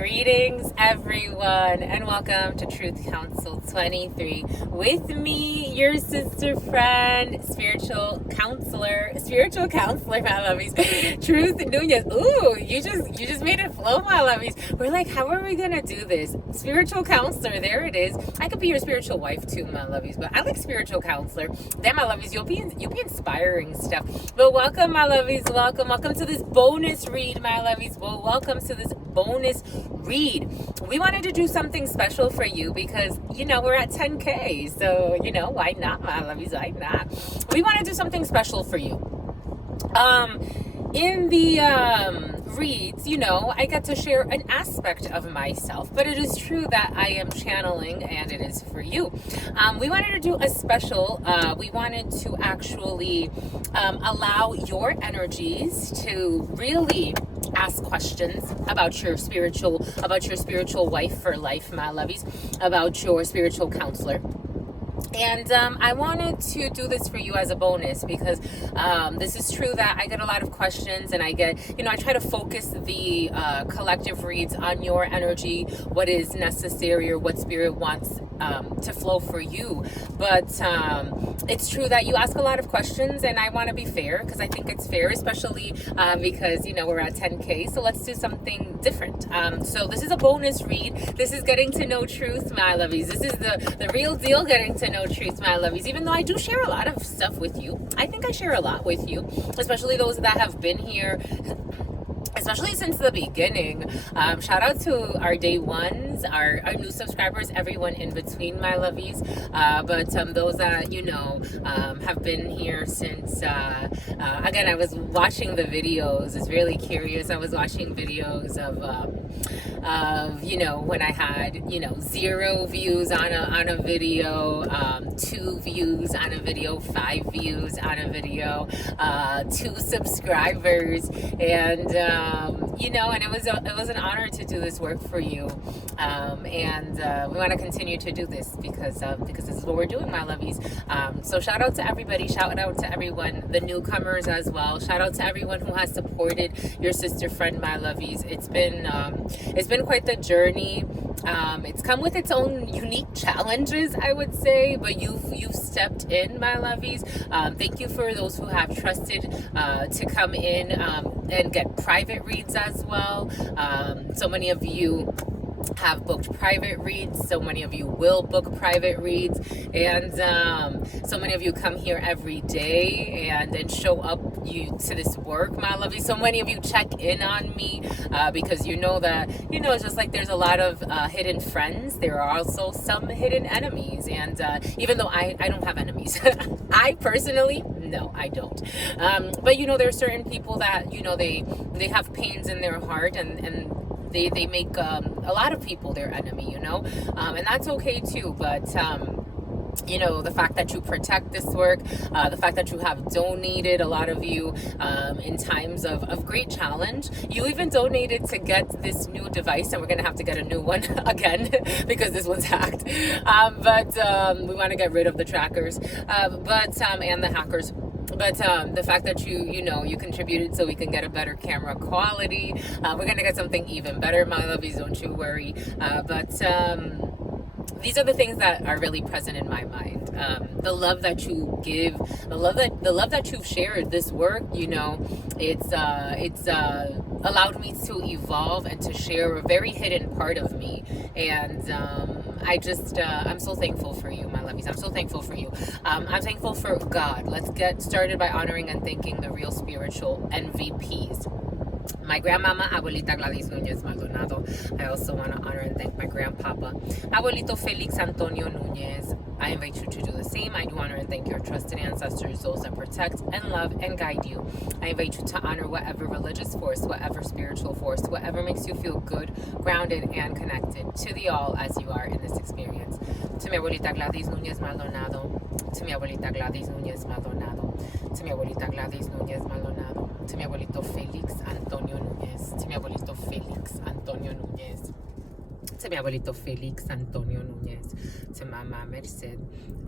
Greetings, everyone, and welcome to Truth Council 23 with me, your sister friend, spiritual counselor, my lovies, Truth Nuñez. Ooh, you just made it flow, my lovies. We're like, how are we gonna do this? Spiritual counselor, there it is. I could be your spiritual wife too, my lovies, but I like spiritual counselor. Then, my lovies, you'll be inspiring stuff. But welcome, my lovies, welcome to this bonus read, my lovies. Well, welcome to this bonus read. We wanted to do something special for you because, we're at 10K. So, why not, my lovies? Why not? We want to do something special for you. In the reads, I get to share an aspect of myself, but it is true that I am channeling and it is for you. We wanted to do a special, we wanted to actually allow your energies to really ask questions about your spiritual wife for life, my lovies, about your spiritual counselor. And I wanted to do this for you as a bonus because this is true that I get a lot of questions and I get, I try to focus the collective reads on your energy, what is necessary or what spirit wants to flow for you. But it's true that you ask a lot of questions and I want to be fair because I think it's fair, especially because, we're at 10K. So let's do something different. So this is a bonus read. This is getting to know Truth, my lovies. This is the real deal, getting to know Truth, my lovies. Even though I do share a lot of stuff with you, I think I share a lot with you, especially those that have been here, especially since the beginning. Shout out to our day ones, our new subscribers, everyone in between, my lovies. But those that, have been here since, again, I was watching the videos. It's really curious. I was watching videos of when I had, 0 views on a video, 2 views on a video, 5 views on a video, 2 subscribers, and and it was an honor to do this work for you, and we want to continue to do this because this is what we're doing, my lovies. So shout out to everybody, shout out to everyone, the newcomers as well. Shout out to everyone who has supported your sister friend, my lovies. It's been quite the journey. It's come with its own unique challenges, I would say, but you've stepped in, my lovies. Thank you for those who have trusted to come in and get private reads as well. So many of you have booked private reads, so many of you will book private reads, and so many of you come here every day and show up to this work, my lovely. So many of you check in on me because that it's just like there's a lot of hidden friends. There are also some hidden enemies, and even though I don't have enemies, I personally, no, I don't. But there are certain people that they have pains in their heart, and they make a lot of people their enemy, and that's okay too. But the fact that you protect this work, the fact that you have donated, a lot of you in times of great challenge, you even donated to get this new device, and we're gonna have to get a new one again because this one's hacked. But we want to get rid of the trackers, and the hackers. But the fact that you contributed so we can get a better camera quality, we're going to get something even better, my lovies, don't you worry. But these are the things that are really present in my mind. The love that you give, the love that you've shared, this work, it's allowed me to evolve and to share a very hidden part of me. And I'm so thankful for you, my lovies. I'm so thankful for you. I'm thankful for God. Let's get started by honoring and thanking the real spiritual MVPs. My grandmama, Abuelita Gladys Nuñez Maldonado. I also want to honor and thank my grandpapa, Abuelito Felix Antonio Nuñez. I invite you to do the same. I do honor and thank your trusted ancestors, those that protect and love and guide you. I invite you to honor whatever religious force, whatever spiritual force, whatever makes you feel good, grounded, and connected to the all as you are in this experience. To mi abuelita Gladys Nuñez Maldonado. To mi abuelita Gladys Nuñez Maldonado. To mi abuelita Gladys Nuñez Maldonado. To mi abuelito Felix Antonio Nuñez. To mi abuelito Felix Antonio Nuñez. To mi abuelito Felix Antonio Nuñez. To Mama Merced.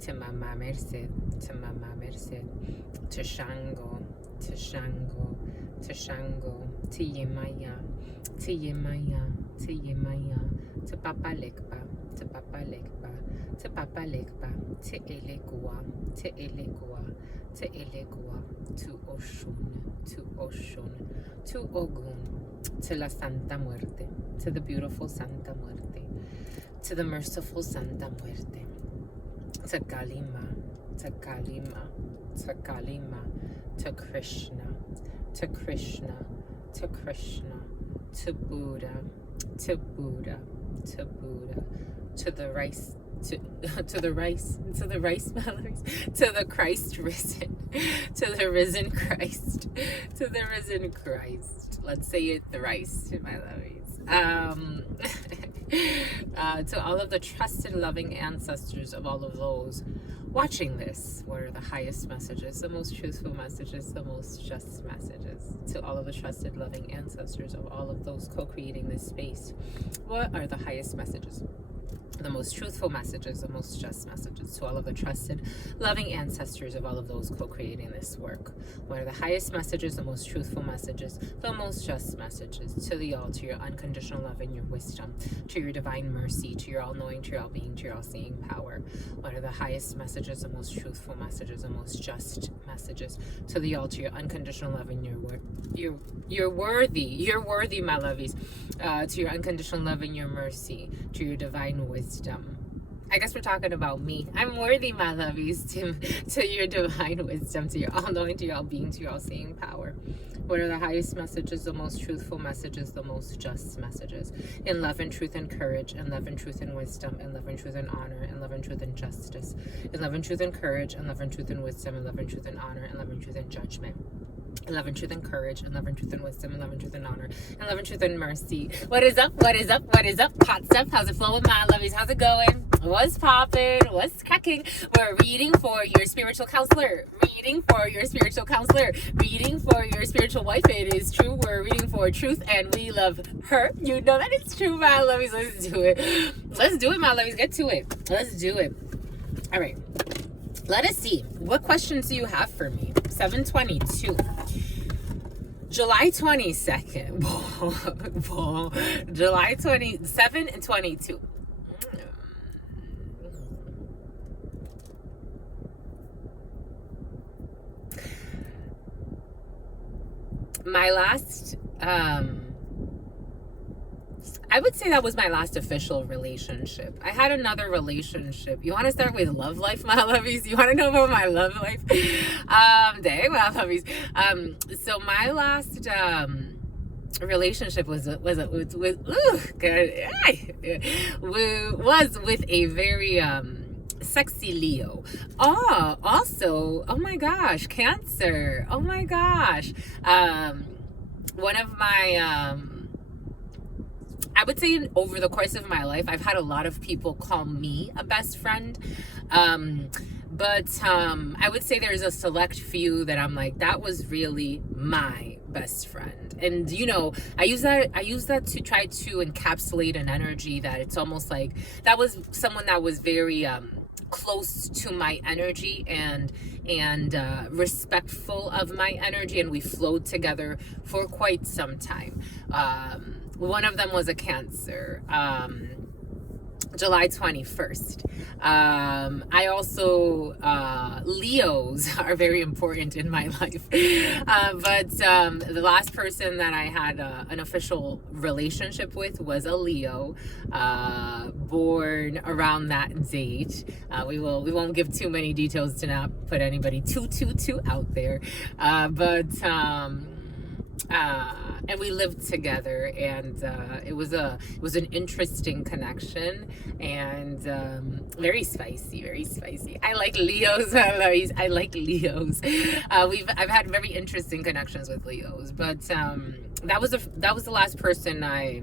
To Mama Merced. To Mama Merced. To Shango. To Shango. to Shango, to Yemaya, to Yemaya, to Yemaya, to Papa Lekpa, to Papa Lekpa, to Papa Lekpa, to Elegua, to Elegua, to Elegua, to Oshun, to Oshun, to Ogun, to La Santa Muerte, to the beautiful Santa Muerte, to the merciful Santa Muerte, to Kalima, to Kalima, to Kalima, to Krishna, to Krishna, to Krishna, to Buddha, to Buddha, to Buddha, to the rice, to the rice, to the rice melodies, to the Christ risen, to the risen Christ, to the risen Christ. Let's say it thrice, my lovies. To all of the trusted, loving ancestors of all of those watching this, what are the highest messages, the most truthful messages, the most just messages? To all of the trusted, loving ancestors of all of those co-creating this space, what are the highest messages, the most truthful messages, the most just messages? To all of the trusted, loving ancestors of all of those co-creating this work, what are the highest messages, the most truthful messages, the most just messages? To the all, to your unconditional love and your wisdom, to your divine mercy, to your all-knowing, to your all-being, to your all-seeing power, what are the highest messages, the most truthful messages, the most just messages? To the all, to your unconditional love and you're worthy, my lovies. To your unconditional love and your mercy, to your divine wisdom. I guess we're talking about me. I'm worthy, my lovies, to your divine wisdom, to your all-knowing, to your all-being, to your all-seeing power. What are the highest messages, the most truthful messages, the most just messages? In love and truth and courage, in love and truth and wisdom, in love and truth and honor, in love and truth and justice, in love and truth and courage, in love and truth and wisdom, in love and truth and honor, in love and truth and judgment. In love and truth and courage, in love and truth and wisdom, in love and truth and honor, in love and truth and mercy. What is up? What is up? What is up? Hot stuff. How's it flowing, my lovies? How's it going? What's popping? What's cracking? We're reading for your spiritual counselor. Reading for your spiritual counselor. Reading for your spiritual wife. It is true. We're reading for truth, and we love her. You know that it's true, my lovies. Let's do it. Let's do it, my lovies. Get to it. Let's do it. All right. Let us see. What questions do you have for me? 722. July 22nd. July 27 and 22. My last, I would say that was my last official relationship. I had another relationship. You want to start with love life, my lovies? You want to know about my love life? Dang, my lovies. So my last relationship was with a very sexy Leo. Oh, also, oh my gosh, Cancer. Oh my gosh. One of my I would say over the course of my life, I've had a lot of people call me a best friend. But I would say there's a select few that I'm like, that was really my best friend. And you know, I use that to try to encapsulate an energy that it's almost like that was someone that was very close to my energy and respectful of my energy, and we flowed together for quite some time. One of them was a Cancer, July 21st. I also, Leos are very important in my life. But the last person that I had an official relationship with was a Leo, born around that date. We won't give too many details to not put anybody too out there. And we lived together, and it was an interesting connection, and very spicy. I like Leos. I like Leos. I've had very interesting connections with Leos, but that was the last person I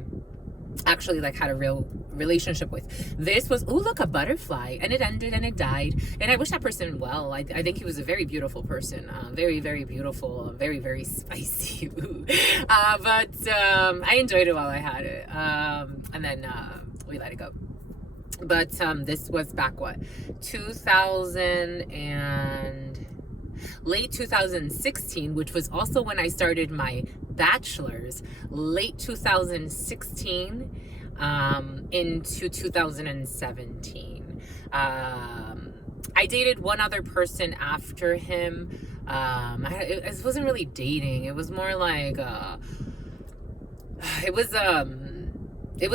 actually like had a real relationship with. This was, oh look, a butterfly, and it ended and it died, and I wish that person well. I think he was a very beautiful person, very beautiful, very spicy. But I enjoyed it while I had it, and then we let it go. But this was back 2000 and Late 2016, which was also when I started my bachelor's, late 2016 into 2017. I dated one other person after him. It wasn't really dating. It was more like it was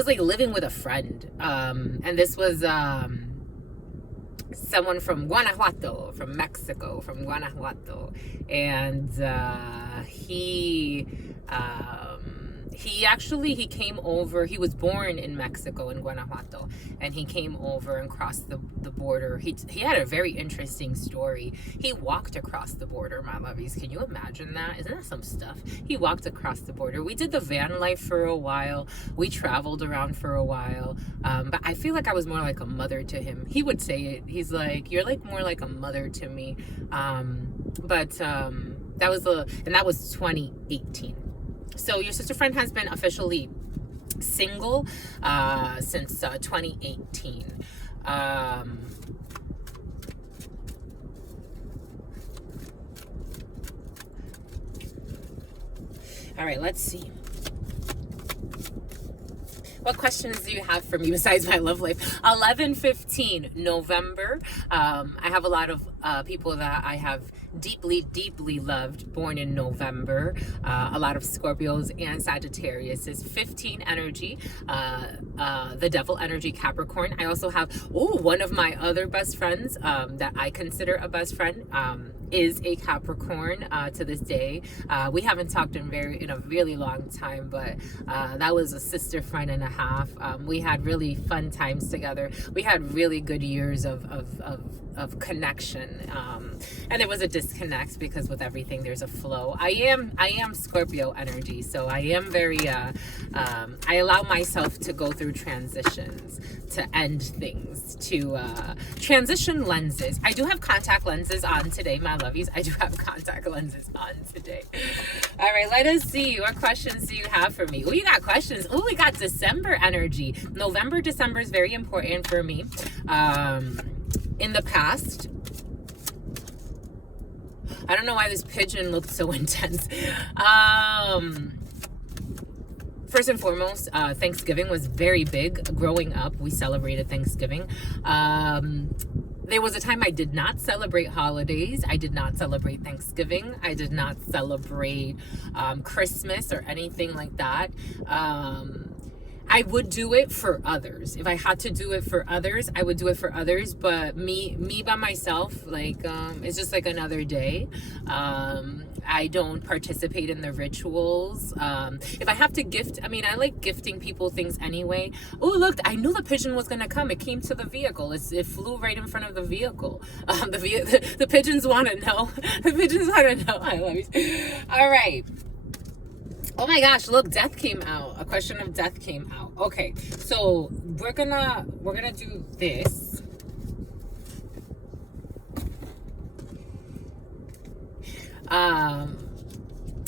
like living with a friend. And this was someone from Guanajuato, from Mexico, from Guanajuato, and he came over. He was born in Mexico, in Guanajuato, and he came over and crossed the border. He had a very interesting story. He walked across the border, my lovies. Can you imagine that? Isn't that some stuff? He walked across the border. We did the van life for a while. We traveled around for a while. But I feel like I was more like a mother to him. He would say it. He's like, you're like more like a mother to me. That was 2018. So your sister friend has been officially single since 2018. All right, let's see. What questions do you have for me besides my love life? 11/15 November. I have a lot of people that I have deeply, deeply loved, born in November. A lot of Scorpios and Sagittarius. 15 energy, the devil energy, Capricorn. I also have, one of my other best friends that I consider a best friend is a Capricorn to this day. We haven't talked in a really long time, but that was a sister friend and a half. We had really fun times together. We had really good years of connection, and there was a disconnect because with everything there's a flow. I am Scorpio energy, so I am very I allow myself to go through transitions, to end things, to transition lenses. I do have contact lenses on today, my lovies. I do have contact lenses on today. All right, let us see. What questions do you have for me? Oh, you got questions. Oh, we got December energy. November, December is very important for me. In the past, I don't know why this pigeon looked so intense. First and foremost, Thanksgiving was very big. Growing up, we celebrated Thanksgiving. There was a time I did not celebrate holidays. I did not celebrate Thanksgiving. I did not celebrate Christmas or anything like that. I would do it for others. If I had to do it for others, I would do it for others. But me by myself, like, it's just like another day. I don't participate in the rituals. If I have to gift, I like gifting people things anyway. Oh, look, I knew the pigeon was going to come. It came to the vehicle. It flew right in front of the vehicle. The pigeons want to know. The pigeons want to know. I love you. All right. Oh my gosh, look, death came out. A question of death came out. Okay, so we're gonna do this.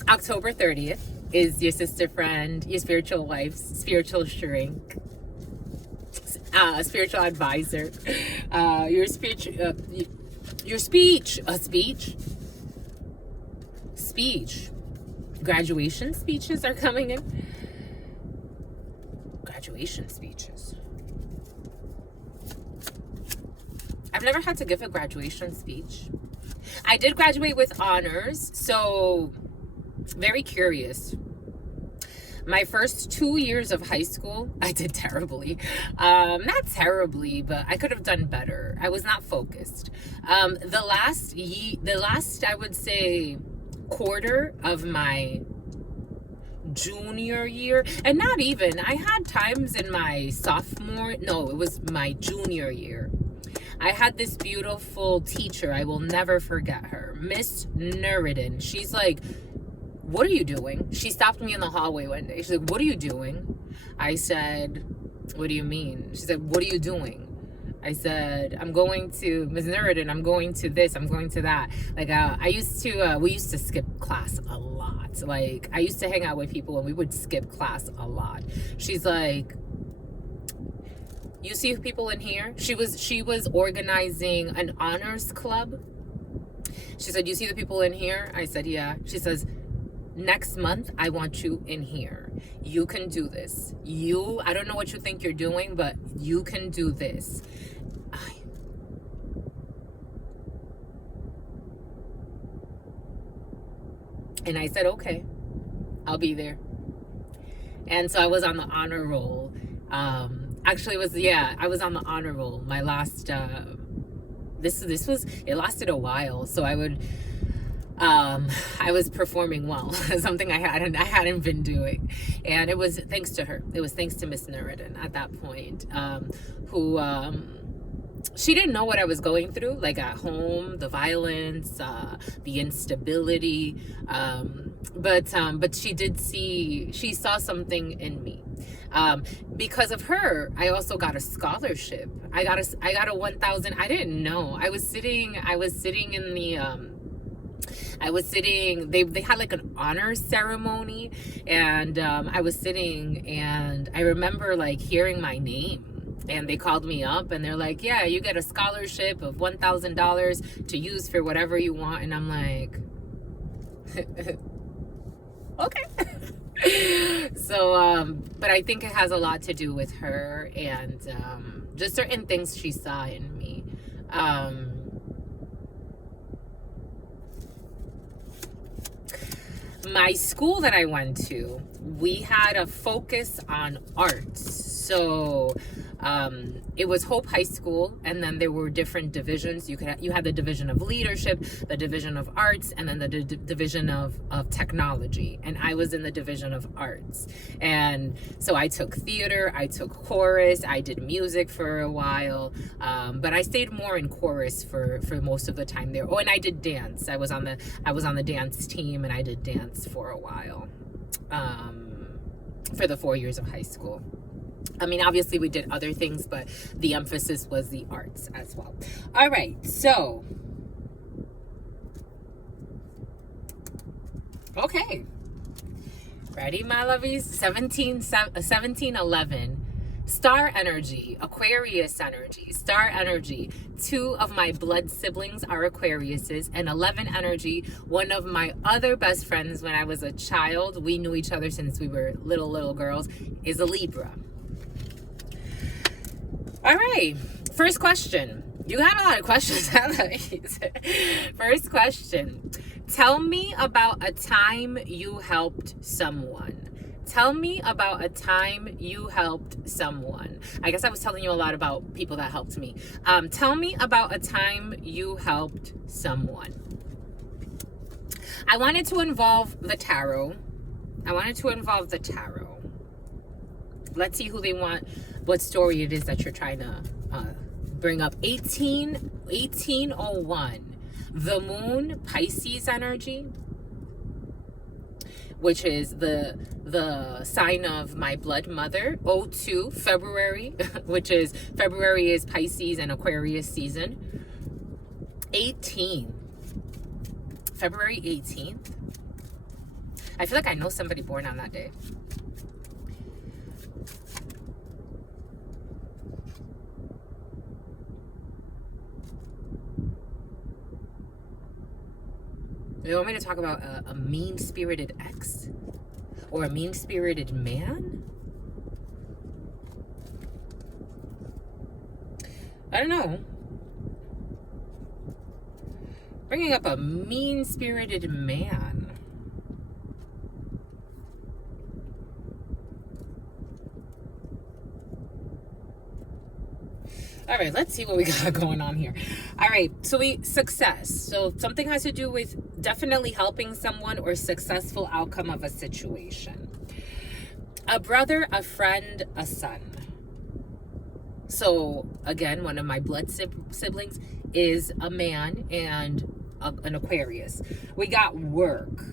October 30th is your sister friend, your spiritual wife, spiritual shrink, spiritual advisor, your speech. Graduation speeches are coming in. Graduation speeches. I've never had to give a graduation speech. I did graduate with honors, so very curious. My first 2 years of high school, I did terribly. Not terribly, but I could have done better. I was not focused. The last, I would say, quarter of my junior year, and not even, I had times in my it was my junior year. I had this beautiful teacher. I will never forget her, Miss Nuridin. She's like, what are you doing? She stopped me in the hallway one day. She's like, what are you doing? I said, what do you mean? She said, what are you doing? I said, I'm going to Ms. Nuridin, I'm going to this, I'm going to that. Like, we used to skip class a lot. Like, I used to hang out with people and we would skip class a lot. She's like, you see people in here? She was organizing an honors club. She said, you see the people in here? I said, yeah. She says, next month, I want you in here. You can do this. I don't know what you think you're doing, but you can do this. And I said, okay, I'll be there. And so I was on the honor roll. Actually, I was on the honor roll. My last, it lasted a while. So I was performing well, something I hadn't been doing. And it was thanks to her. It was thanks to Miss Nureddin at that point, who, she didn't know what I was going through, like at home, the violence, the instability. But she saw something in me. Because of her, I also got a scholarship. I got a 1,000. I didn't know. I was sitting in the, they had like an honors ceremony, and I was sitting, and I remember like hearing my name. And they called me up and they're like, yeah, you get a scholarship of $1,000 to use for whatever you want. And I'm like, okay. So, but I think it has a lot to do with her and just certain things she saw in me. My school that I went to, we had a focus on arts. So it was Hope High School, and then there were different divisions. You had the division of leadership, the division of arts, and then the division of technology. And I was in the division of arts. And so I took theater, I took chorus, I did music for a while, but I stayed more in chorus for most of the time there. Oh, and I did dance. I was on the dance team, and I did dance for a while, for the 4 years of high school. I mean, obviously we did other things, but the emphasis was the arts as well. All right, so, okay. Ready, my lovies? 1711. Star energy, Aquarius energy, star energy. 2 of my blood siblings are Aquariuses, and 11 energy. One of my other best friends when I was a child, we knew each other since we were little girls, is a Libra. All right, first question. You had a lot of questions. First question. Tell me about a time you helped someone. Tell me about a time you helped someone. I guess I was telling you a lot about people that helped me. Tell me about a time you helped someone. I wanted to involve the tarot. Let's see who they want, what story it is that you're trying to bring up. 1801. The moon, Pisces energy, which is the sign of my blood mother. 02, February, which is February is Pisces and Aquarius season. 18, February 18th. I feel like I know somebody born on that day. You want me to talk about a mean-spirited ex? Or a mean-spirited man? I don't know. Bringing up a mean-spirited man. All right, let's see what we got going on here. All right, so success. So something has to do with definitely helping someone or successful outcome of a situation. A brother, a friend, a son. So again, one of my blood siblings is a man and an Aquarius. We got work.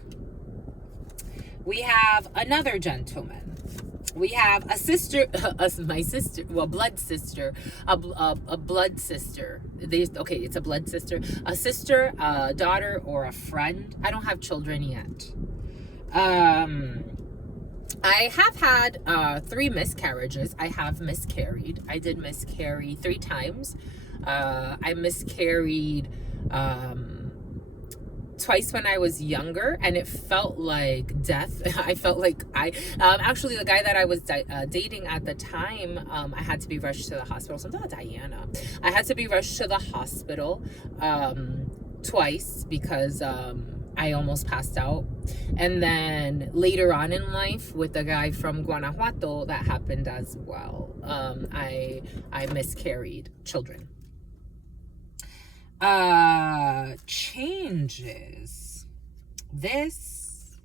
We have another gentleman. We have a sister, my sister, well, blood sister, a blood sister. Okay, it's a blood sister. A sister, a daughter, or a friend. I don't have children yet. I have had 3 miscarriages. I have miscarried. I did miscarry 3 times. I miscarried twice when I was younger, and it felt like death. I felt like actually, the guy that I was dating at the time, I had to be rushed to the hospital. Something about Diana. I had to be rushed to the hospital twice because I almost passed out. And then later on in life, with the guy from Guanajuato, that happened as well. I miscarried children. Changes. This,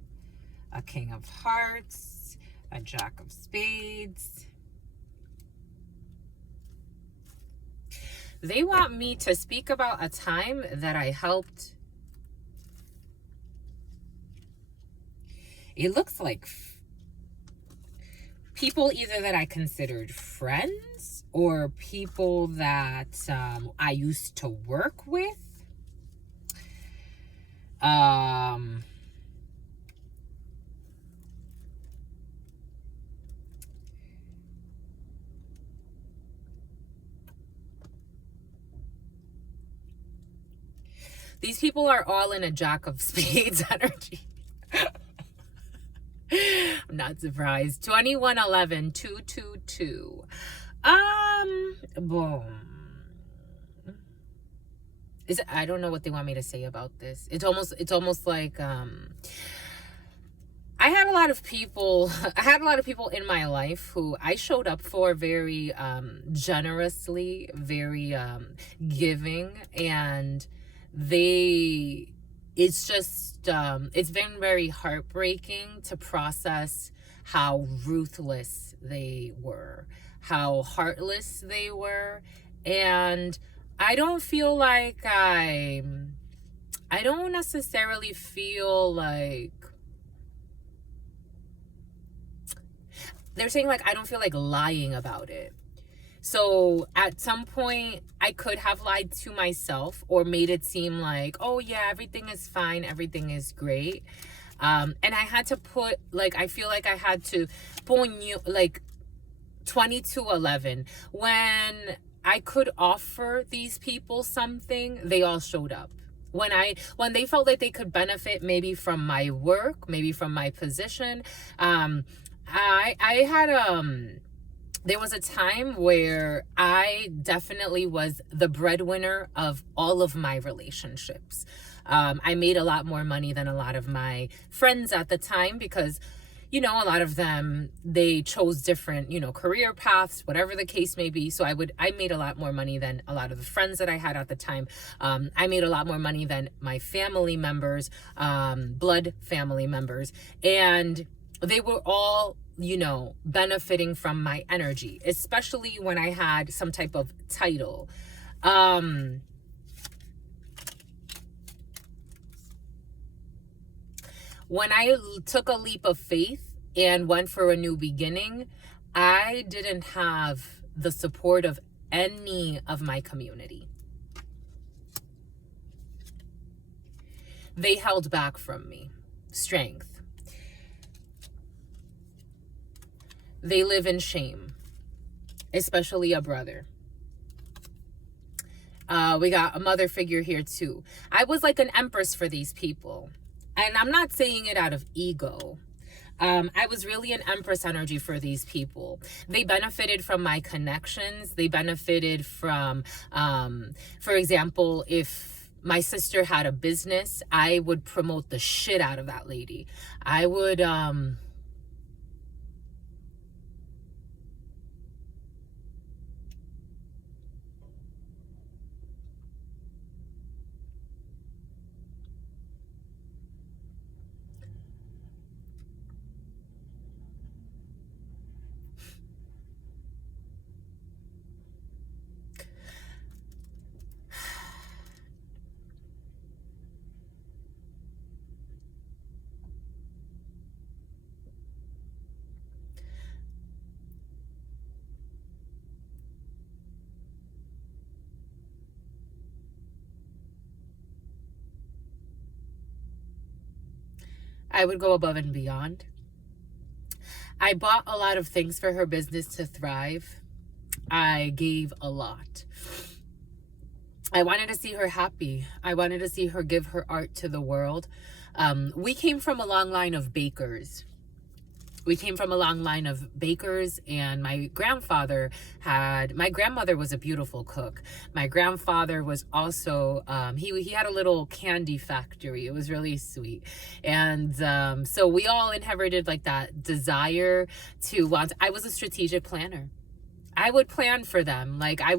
a King of Hearts, a Jack of Spades. They want me to speak about a time that I helped. It looks like people either that I considered friends or people that I used to work with. These people are all in a Jack of Spades energy. I'm not surprised. 2111 222. Boom. I don't know what they want me to say about this. It's almost like I had a lot of people in my life who I showed up for very generously, very giving, and it's just it's been very heartbreaking to process how ruthless they were, how heartless they were. And I don't feel like I don't necessarily feel like they're saying, like, I don't feel like lying about it. So at some point, I could have lied to myself or made it seem like, oh yeah, everything is fine, everything is great. And I had to put, like, I feel like I had to, like, 2211, when I could offer these people something, they all showed up. When they felt like they could benefit maybe from my work, maybe from my position, I had there was a time where I definitely was the breadwinner of all of my relationships. I made a lot more money than a lot of my friends at the time because, a lot of them, they chose different, career paths, whatever the case may be. So I made a lot more money than a lot of the friends that I had at the time. I made a lot more money than my family members, blood family members. And they were all, benefiting from my energy, especially when I had some type of title. When I took a leap of faith and went for a new beginning, I didn't have the support of any of my community. They held back from me. Strength. They live in shame, especially a brother. We got a mother figure here too. I was like an empress for these people. And I'm not saying it out of ego. I was really an empress energy for these people. They benefited from my connections. They benefited from, for example, if my sister had a business, I would promote the shit out of that lady. I would, go above and beyond. I bought a lot of things for her business to thrive. I gave a lot. I wanted to see her happy. I wanted to see her give her art to the world. We came from a long line of bakers. We came from a long line of bakers, and my grandmother was a beautiful cook. My grandfather was also, he had a little candy factory. It was really sweet. And so we all inherited like that desire to want, I was a strategic planner. I would plan for them. Like I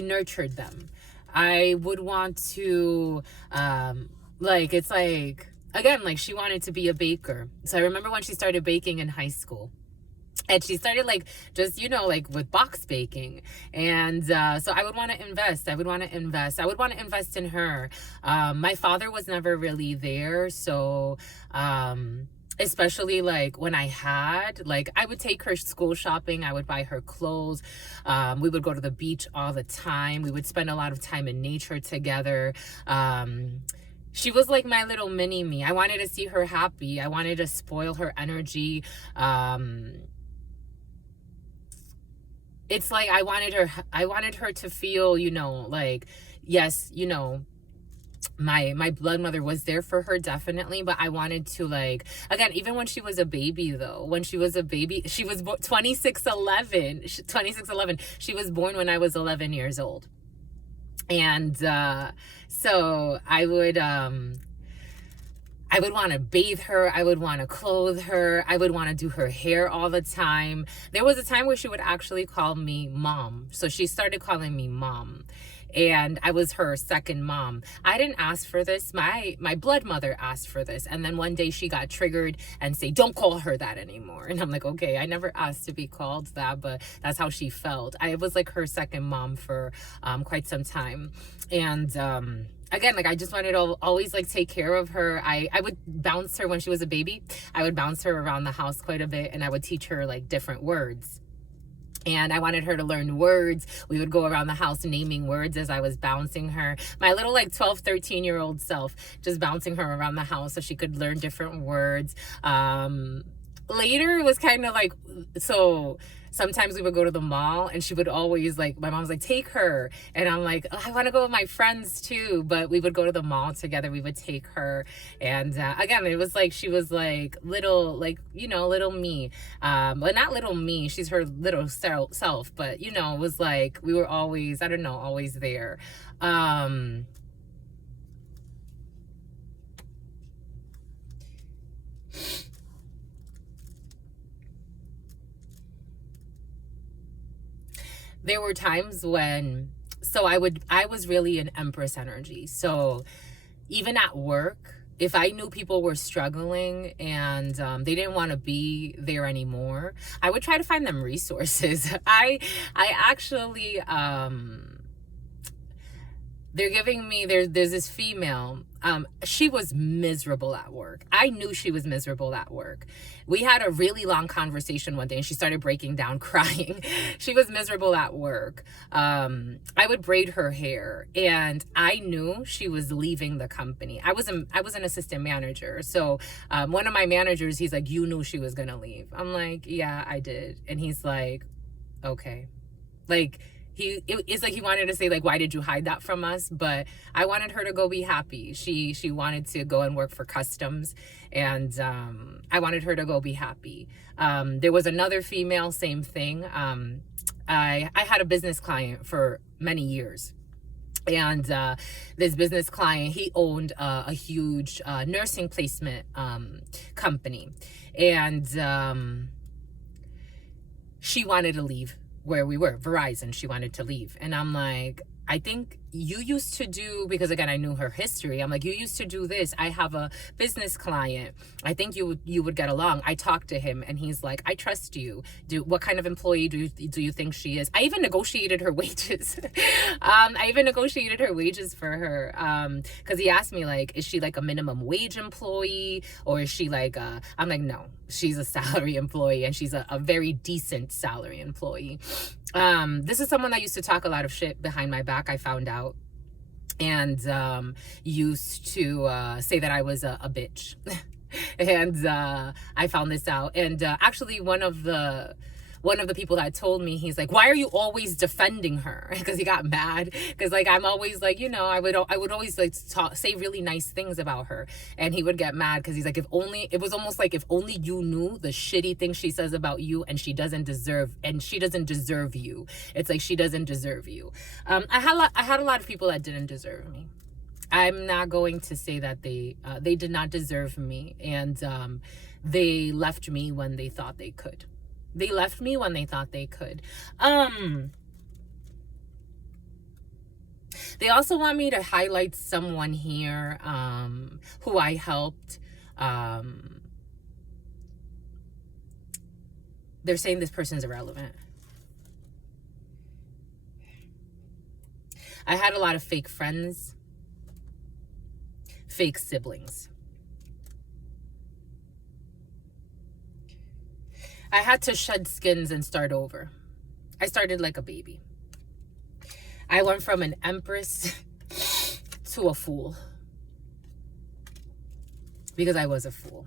nurtured them. I would want to, it's like, again, like she wanted to be a baker. So I remember when she started baking in high school. And she started like just, like with box baking. And so I would want to invest. I would want to invest in her. My father was never really there. So, especially like when I would take her school shopping. I would buy her clothes. We would go to the beach all the time. We would spend a lot of time in nature together. She was like my little mini me. I wanted to see her happy. I wanted to spoil her energy. It's like I wanted her to feel, like, yes, my blood mother was there for her, definitely, but I wanted to, like, again, even when she was a baby, though, she was 2611. She was born when I was 11 years old. And so I would want to bathe her. I would want to clothe her. I would want to do her hair all the time. There was a time where she would actually call me mom. So she started calling me mom. And I was her second mom. I didn't ask for this. My blood mother asked for this. And then one day she got triggered and say, don't call her that anymore. And I'm like, okay, I never asked to be called that, but that's how she felt. I was like her second mom for quite some time. And again, like I just wanted to always like take care of her. I would bounce her when she was a baby. I would bounce her around the house quite a bit, and I would teach her like different words. And I wanted her to learn words. We would go around the house naming words as I was bouncing her. My little like 12, 13-year-old self, just bouncing her around the house so she could learn different words. Later, it was kind of like, so sometimes we would go to the mall and she would always like, my mom's like, take her. And I'm like, oh, I want to go with my friends too. But we would go to the mall together. We would take her. And again, it was like, she was like little, like, little me. But not little me. She's her little self. But, it was like, we were always, I don't know, always there. There were times when, I was really an Empress energy. So even at work, if I knew people were struggling and they didn't want to be there anymore, I would try to find them resources. I actually, they're giving me, there's this female, she was miserable at work. I knew she was miserable at work. We had a really long conversation one day and she started breaking down crying. She was miserable at work. I would braid her hair and I knew she was leaving the company. I was an assistant manager. So one of my managers, he's like, you knew she was gonna leave. I'm like, yeah, I did. And he's like, okay. Like, it's like he wanted to say, like, why did you hide that from us? But I wanted her to go be happy. She wanted to go and work for customs, and I wanted her to go be happy. There was another female, same thing. I had a business client for many years. And this business client, he owned a huge nursing placement company. And she wanted to leave where we were, Verizon. She wanted to leave. And I'm like, I think you used to do, because again, I knew her history. I'm like, you used to do this. I have a business client. I think you would get along. I talked to him and he's like, I trust you. What kind of employee do you think she is? I even negotiated her wages. I even negotiated her wages for her. Cause he asked me like, is she like a minimum wage employee or is she like, I'm like, no, she's a salary employee and she's a very decent salary employee. This is someone that used to talk a lot of shit behind my back, I found out, and used to say that I was a bitch. And I found this out. And actually one of the one of the people that told me, he's like, why are you always defending her? Because he got mad. Because like, I'm always like, you know, I would always like say really nice things about her. And he would get mad because he's like, it was almost like, if only you knew the shitty things she says about you, and she doesn't deserve you. It's like, she doesn't deserve you. I had a lot of people that didn't deserve me. I'm not going to say that they did not deserve me. And they left me when they thought they could. They left me when they thought they could. They also want me to highlight someone here who I helped. They're saying this person's irrelevant. I had a lot of fake friends, fake siblings. I had to shed skins and start over. I started like a baby. I went from an empress to a fool. Because I was a fool.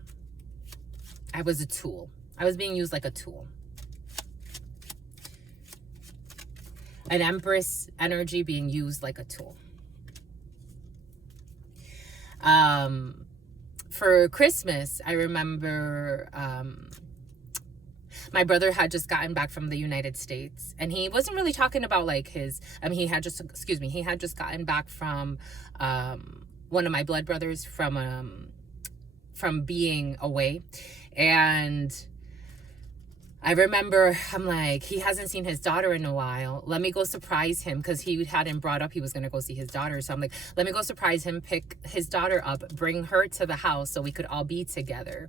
I was a tool. I was being used like a tool. An empress energy being used like a tool. For Christmas, I remember my brother had just gotten back from the United States, and he wasn't really talking about like he had just gotten back from one of my blood brothers from being away. And I remember, I'm like, he hasn't seen his daughter in a while. Let me go surprise him, because he hadn't brought up he was going to go see his daughter. So I'm like, let me go surprise him, pick his daughter up, bring her to the house so we could all be together.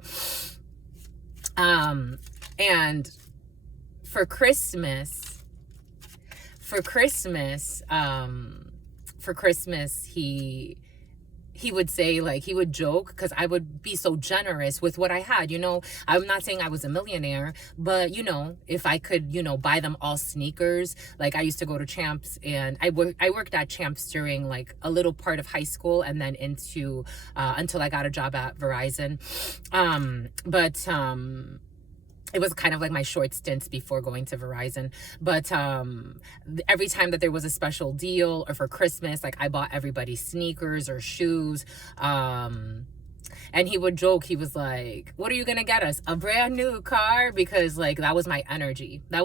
And for Christmas, he would say, like, he would joke, because I would be so generous with what I had. You know, I'm not saying I was a millionaire, but, you know, if I could, you know, buy them all sneakers. Like, I used to go to Champs, and I worked at Champs during like a little part of high school, and then into until I got a job at Verizon. It was kind of like my short stints before going to Verizon. But every time that there was a special deal, or for Christmas, like, I bought everybody sneakers or shoes. And he would joke, he was like, what are you gonna get us? A brand new car? Because like, that was my energy. I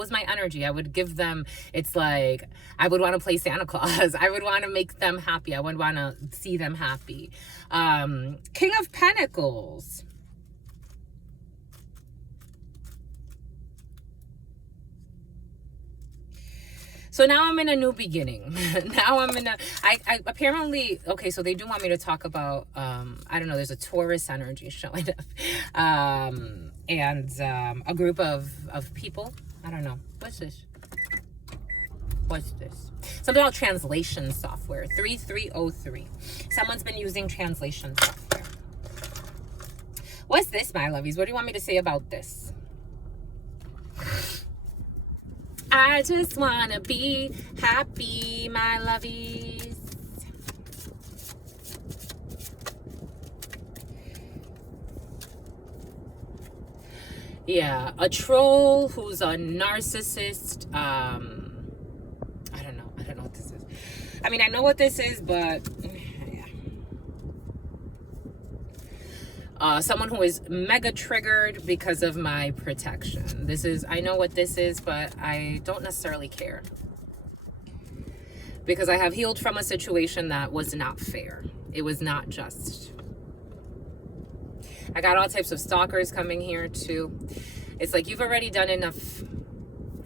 would give them, it's like, I would want to play Santa Claus. I would want to make them happy. I would want to see them happy. King of Pentacles. So now I'm in a new beginning. I apparently, okay, so they do want me to talk about, I don't know, there's a Taurus energy showing up. And a group of people. I don't know. What's this? Something about translation software. 3303. Someone's been using translation software. What's this, my lovies? What do you want me to say about this? I just want to be happy, my lovies. Yeah, a troll who's a narcissist. I don't know what this is. I mean, I know what this is, but someone who is mega triggered because of my protection. I know what this is, but I don't necessarily care. Because I have healed from a situation that was not fair. It was not just. I got all types of stalkers coming here too. It's like, you've already done enough.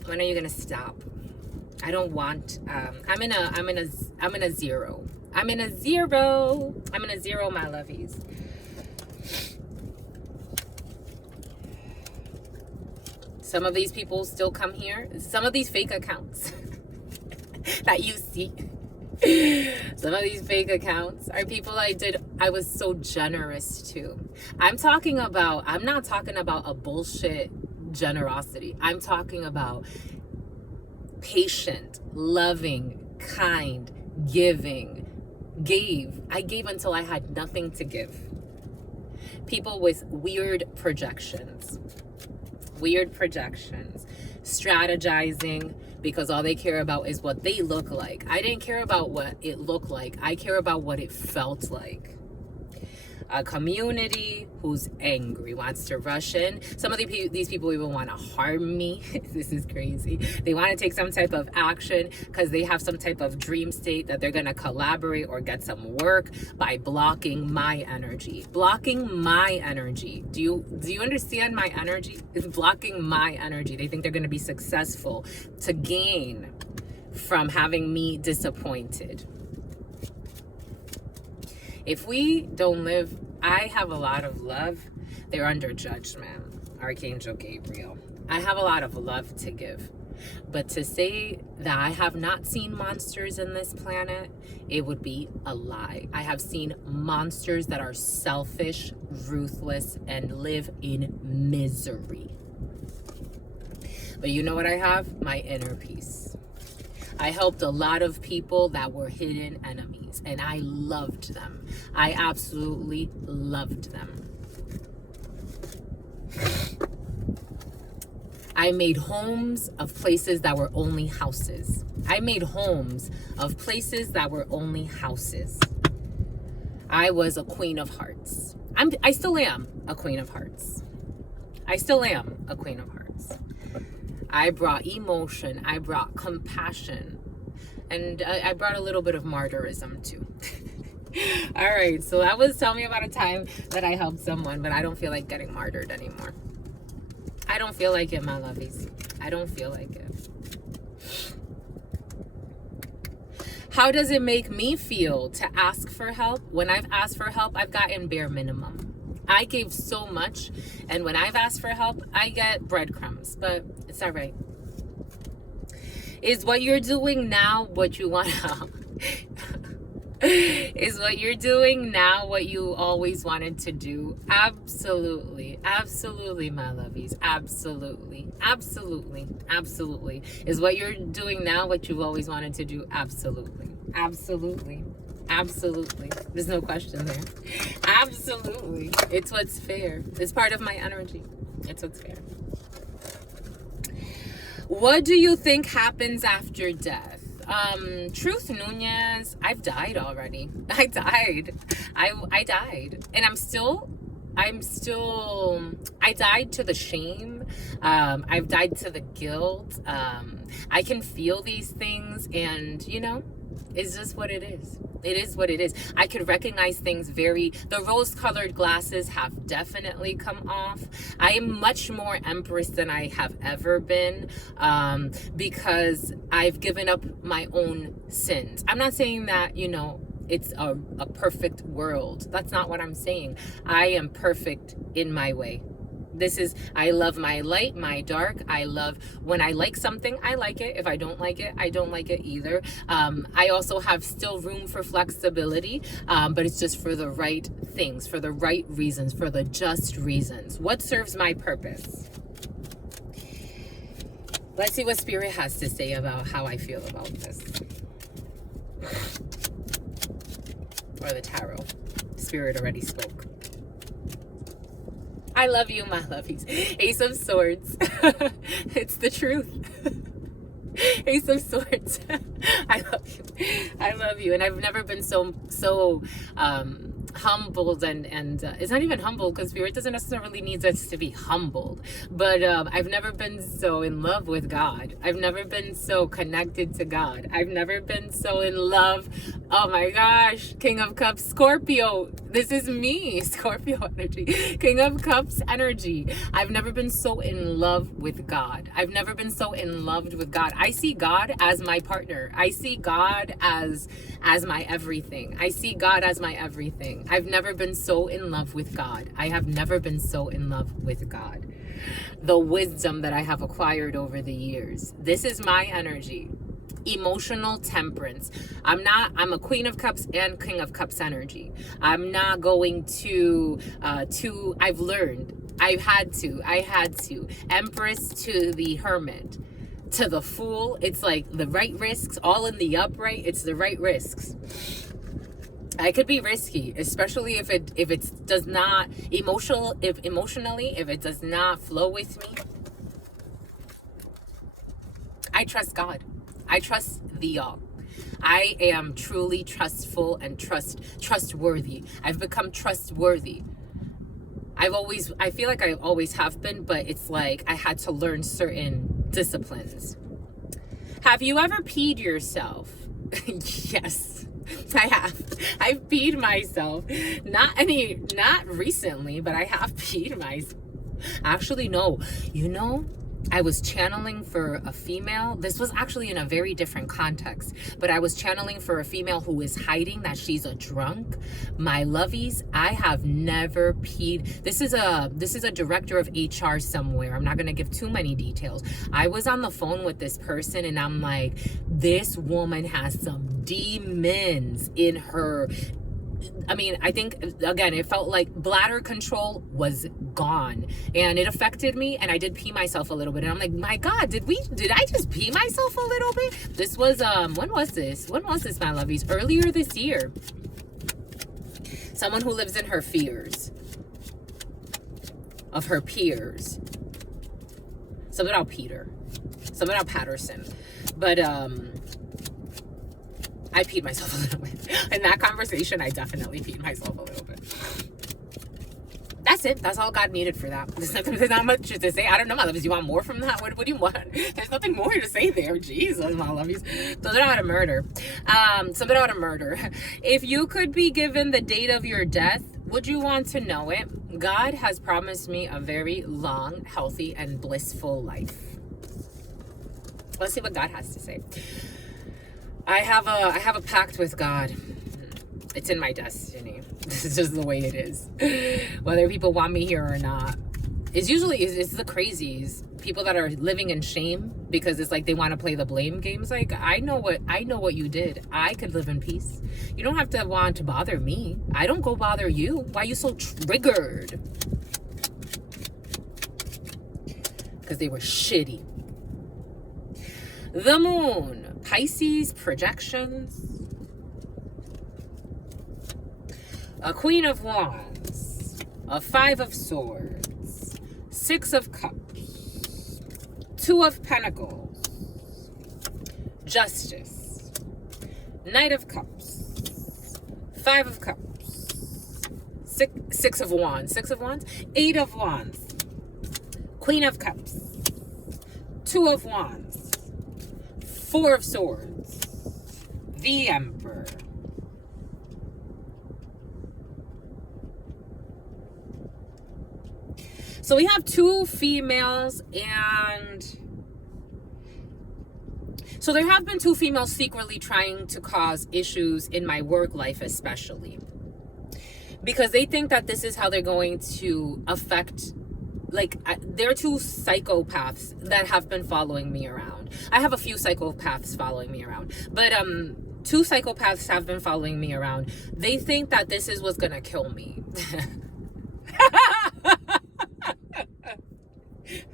When are you gonna stop? I don't want, I'm in a zero, my lovies. Some of these people still come here. Some of these fake accounts that you see. Some of these fake accounts are people I was so generous to. I'm not talking about a bullshit generosity. I'm talking about patient, loving, kind, giving. I gave until I had nothing to give. People with weird projections. strategizing, because all they care about is what they look like. I didn't care about what it looked like. I care about what it felt like. A community who's angry, wants to rush in. Some of these people even want to harm me. This is crazy. They want to take some type of action because they have some type of dream state that they're going to collaborate or get some work by blocking my energy. Blocking my energy. Do you understand my energy? It's blocking my energy. They think they're going to be successful to gain from having me disappointed. If we don't live, I have a lot of love. They're under judgment. Archangel Gabriel. I have a lot of love to give. But to say that I have not seen monsters in this planet, it would be a lie. I have seen monsters that are selfish, ruthless, and live in misery. But you know what I have? My inner peace. I helped a lot of people that were hidden enemies, and I loved them. I absolutely loved them. I made homes of places that were only houses. I made homes of places that were only houses. I was a queen of hearts. I still am a queen of hearts. I still am a queen of hearts. I brought emotion, I brought compassion, and I brought a little bit of martyrism too. All right, so that was, tell me about a time that I helped someone, but I don't feel like getting martyred anymore. I don't feel like it, my lovies. I don't feel like it. How does it make me feel to ask for help? When I've asked for help, I've gotten bare minimum. I gave so much, and when I've asked for help, I get breadcrumbs, but it's all right. Is what you're doing now what you want to Is what you're doing now what you always wanted to do? Absolutely. Absolutely, my lovies. Absolutely. Absolutely. Absolutely. Is what you're doing now what you've always wanted to do? Absolutely. Absolutely. Absolutely. There's no question there. Absolutely. It's what's fair. It's part of my energy. It's what's fair. What do you think happens after death? Truth, Nuñez, I've died already. I died. I died. And I died to the shame. I've died to the guilt. I can feel these things, and it's just what it is. It is what it is. I could recognize things the rose-colored glasses have definitely come off. I am much more empress than I have ever been, because I've given up my own sins. I'm not saying that, it's a perfect world. That's not what I'm saying. I am perfect in my way. I love my light, my dark. I love when I like something, I like it. If I don't like it, I don't like it either. I also have still room for flexibility, but it's just for the right things, for the right reasons, for the just reasons. What serves my purpose? Let's see what Spirit has to say about how I feel about this. Or the tarot. Spirit already spoke. I love you, my lovies. Ace of Swords. It's the truth. Ace of Swords. I love you. I love you. And I've never been so humbled and it's not even humbled, because Spirit doesn't necessarily need us to be humbled, but I've never been so in love with God. I've never been so connected to God. I've never been so in love. Oh my gosh, King of Cups, Scorpio. This is me, Scorpio energy. King of Cups energy. I've never been so in love with God. I've never been so in love with God. I see God as my partner. I see God as my everything. I see God as my everything. I've never been so in love with God. I have never been so in love with God. The wisdom that I have acquired over the years. This is my energy. Emotional temperance. I'm a Queen of Cups and King of Cups energy. I'm not going to I've learned. I had to. Empress to the Hermit. To the Fool. It's like the right risks, all in the upright. It's the right risks. I could be risky, especially if it does not emotionally, if it does not flow with me. I trust God. I trust thee all. I am truly trustful and trustworthy. I've become trustworthy. I feel like I always have been, but it's like I had to learn certain disciplines. Have you ever peed yourself? Yes, I have. I've peed myself. Not recently, but I have peed myself. Actually, no. I was channeling for a female. This was actually in a very different context, but I was channeling for a female who is hiding that she's a drunk. My lovies, I have never peed. This is a director of HR somewhere. I'm not going to give too many details. I was on the phone with this person and I'm like, this woman has some demons in her. I mean, I think, again, it felt like bladder control was gone and it affected me, and I did pee myself a little bit. And I'm like, my God, did I just pee myself a little bit? This was, when was this, my lovies? Earlier this year. Someone who lives in her fears of her peers. Something about Peter. Something about Patterson. But, I peed myself a little bit. In that conversation, I definitely peed myself a little bit. That's it. That's all God needed for that. There's not much to say. I don't know, my lovies. You want more from that? What do you want? There's nothing more to say there. Jesus, my lovies. Something about a murder. Something about a murder. If you could be given the date of your death, would you want to know it? God has promised me a very long, healthy, and blissful life. Let's see what God has to say. I have a pact with God. It's in my destiny. This is just the way it is. Whether people want me here or not. It's the crazies. People that are living in shame because it's like they want to play the blame games. Like, I know what you did. I could live in peace. You don't have to want to bother me. I don't go bother you. Why are you so triggered? Because they were shitty. The moon. Pisces projections. A Queen of Wands. A Five of Swords. Six of Cups. Two of Pentacles. Justice. Knight of Cups. Five of Cups. Six of Wands. Six of Wands. Eight of Wands. Queen of Cups. Two of Wands. Four of Swords. The Emperor. So we have two females, and so there have been two females secretly trying to cause issues in my work life, especially because they think that this is how they're going to affect. Like, they're two psychopaths that have been following me around. I have a few psychopaths following me around, but two psychopaths have been following me around. They think that this is what's gonna kill me.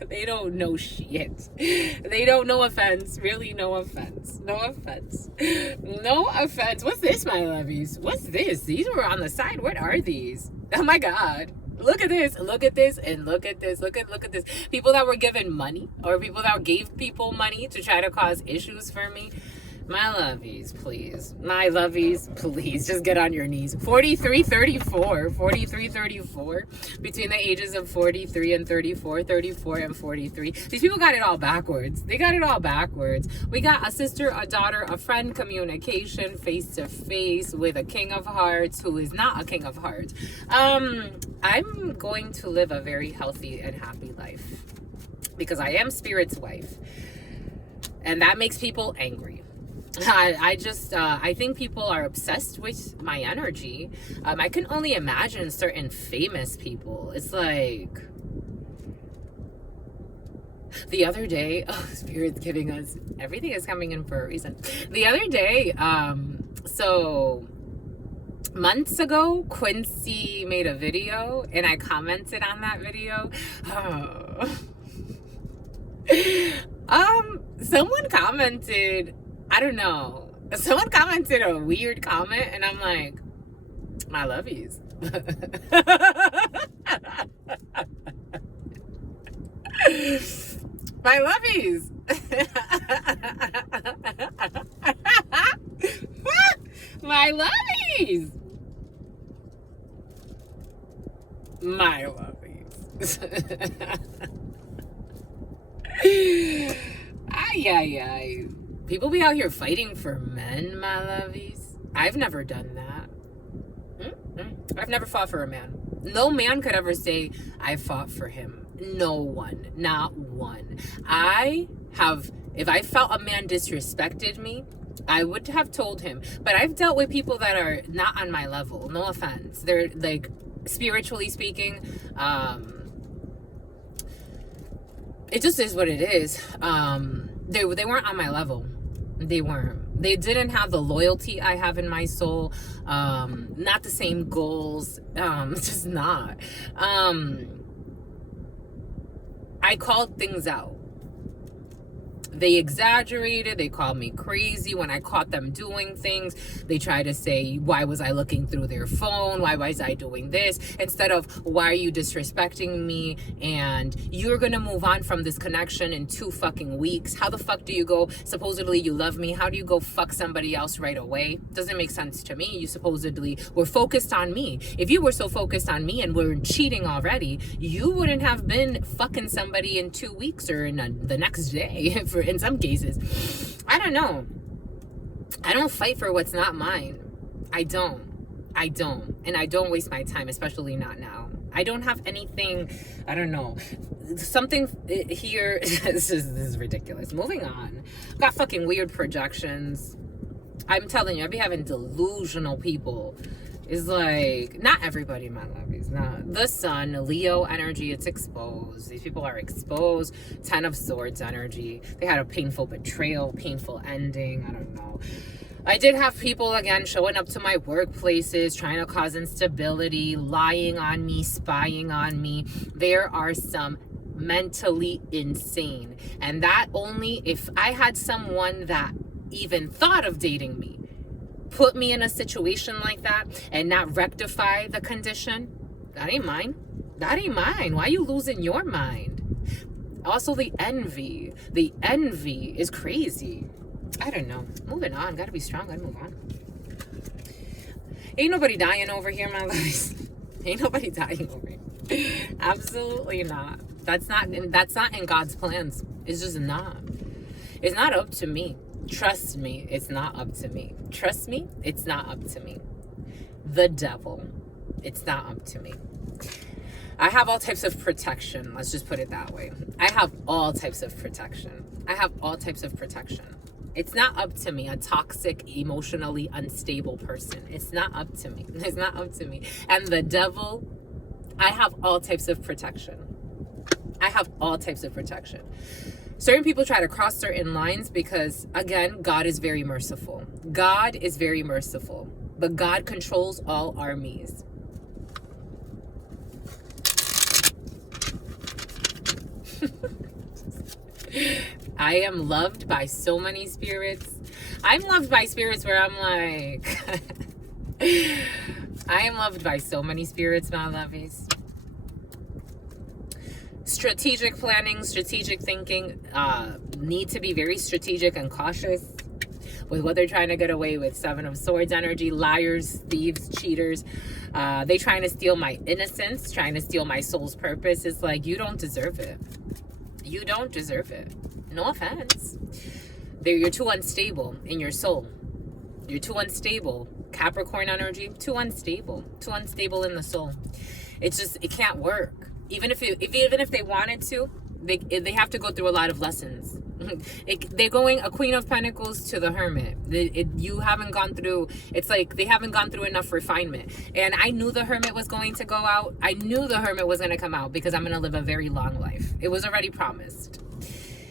They don't know shit. They don't. No offense. Really, no offense. No offense. No offense. What's this, my lovies? What's this? These were on the side. What are these? Oh my God. Look at this, look at this, and look at this, look at this. People that were given money, or people that gave people money to try to cause issues for me. My lovies, please. My lovies, please. Just get on your knees. 43, 34. 43, 34. Between the ages of 43 and 34. 34 and 43. These people got it all backwards. They got it all backwards. We got a sister, a daughter, a friend communication face to face with a king of hearts who is not a king of hearts. I'm going to live a very healthy and happy life because I am Spirit's wife. And that makes people angry. I think people are obsessed with my energy. I can only imagine certain famous people. It's like the other day, Spirit's giving us, everything is coming in for a reason. The other day, so months ago, Quincy made a video and I commented on that video. Someone commented, I don't know. Someone commented a weird comment, and I'm like, my lovies. My lovies. My lovies. My lovies. Ay, ay, ay. People be out here fighting for men, my lovies. I've never done that. I've never fought for a man. No man could ever say I fought for him. No one. Not one. If I felt a man disrespected me, I would have told him. But I've dealt with people that are not on my level. No offense. They're like, spiritually speaking, it just is what it is. They weren't on my level. They weren't. They didn't have the loyalty I have in my soul. Not the same goals. Just not. I called things out. They exaggerated. They called me crazy when I caught them doing things. They tried to say, why was I looking through their phone? Why was I doing this? Instead of, why are you disrespecting me? And you're going to move on from this connection in 2 fucking weeks. How the fuck do you go, supposedly you love me? How do you go fuck somebody else right away? Doesn't make sense to me. You supposedly were focused on me. If you were so focused on me and were cheating already, you wouldn't have been fucking somebody in 2 weeks or in the next day. In some cases, I don't know. I don't fight for what's not mine. I don't. And I don't waste my time, especially not now. I don't have anything, I don't know, something here. This is ridiculous. Moving on. Got fucking weird projections. I'm telling you, I be having delusional people. It's like, not everybody, my lovies, not. The sun, Leo energy, it's exposed. These people are exposed. 10 of Swords energy. They had a painful betrayal, painful ending. I don't know. I did have people, again, showing up to my workplaces, trying to cause instability, lying on me, spying on me. There are some mentally insane. And that only if I had someone that even thought of dating me, put me in a situation like that and not rectify the condition, that ain't mine. That ain't mine. Why are you losing your mind? Also, the envy. The envy is crazy. I don't know. Moving on. Gotta be strong. Gotta move on. Ain't nobody dying over here, my lives. Ain't nobody dying over here. Absolutely not. That's not in God's plans. It's just not. It's not up to me. Trust me, it's not up to me. Trust me, it's not up to me. The devil, it's not up to me. I have all types of protection. Let's just put it that way. I have all types of protection. It's not up to me, a toxic, emotionally unstable person. It's not up to me. It's not up to me. And the devil, I have all types of protection. Certain people try to cross certain lines because, again, God is very merciful. But God controls all armies. I am loved by so many spirits. I'm loved by spirits where I'm like, I am loved by so many spirits, my lovies. Strategic planning, strategic thinking, need to be very strategic and cautious with what they're trying to get away with. 7 of Swords energy, liars, thieves, cheaters. They trying to steal my innocence, trying to steal my soul's purpose. It's like, you don't deserve it. You don't deserve it. No offense. You're too unstable in your soul. You're too unstable. Capricorn energy, too unstable in the soul. It's just, it can't work. Even if they wanted to, they have to go through a lot of lessons. They're going a Queen of Pentacles to the Hermit. You haven't gone through, it's like they haven't gone through enough refinement. And I knew the Hermit was going to go out. I knew the Hermit was going to come out because I'm going to live a very long life. It was already promised.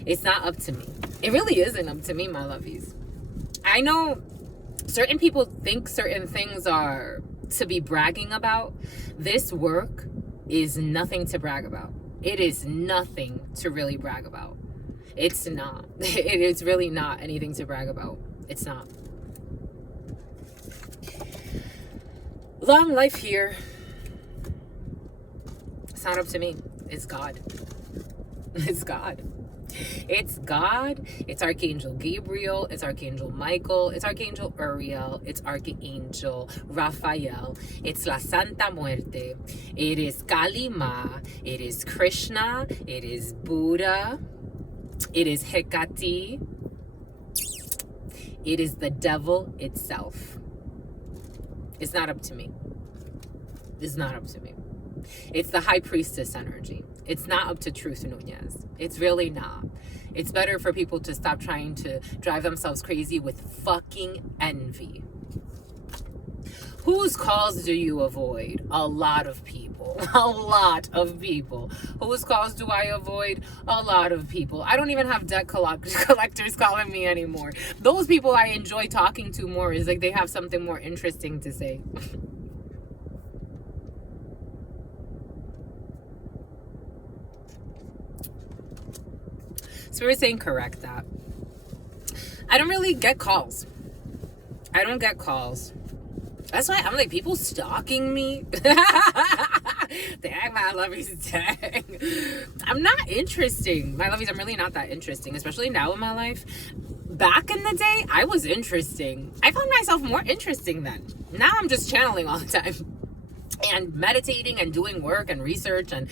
It's not up to me. It really isn't up to me, my lovies. I know certain people think certain things are to be bragging about. This work is nothing to brag about. It is nothing to really brag about. It's not. It is really not anything to brag about. It's not. Long life here. It's not up to me. It's God. It's God. It's God, it's Archangel Gabriel, it's Archangel Michael, it's Archangel Uriel, it's Archangel Raphael, it's La Santa Muerte, it is Kali Ma, it is Krishna, it is Buddha, it is Hecate, it is the devil itself. It's not up to me. It's not up to me. It's the high priestess energy. It's not up to Truth Nuñez. It's really not. It's better for people to stop trying to drive themselves crazy with fucking envy. Whose calls do you avoid? A lot of people. A lot of people. Whose calls do I avoid? A lot of people. I don't even have debt collectors calling me anymore. Those people I enjoy talking to more is like they have something more interesting to say. Spirit saying correct that. I don't really get calls. I don't get calls. That's why I'm like, people stalking me. Dang, my lovies, dang. I'm not interesting. My lovies, I'm really not that interesting, especially now in my life. Back in the day, I was interesting. I found myself more interesting then. Now I'm just channeling all the time and meditating and doing work and research and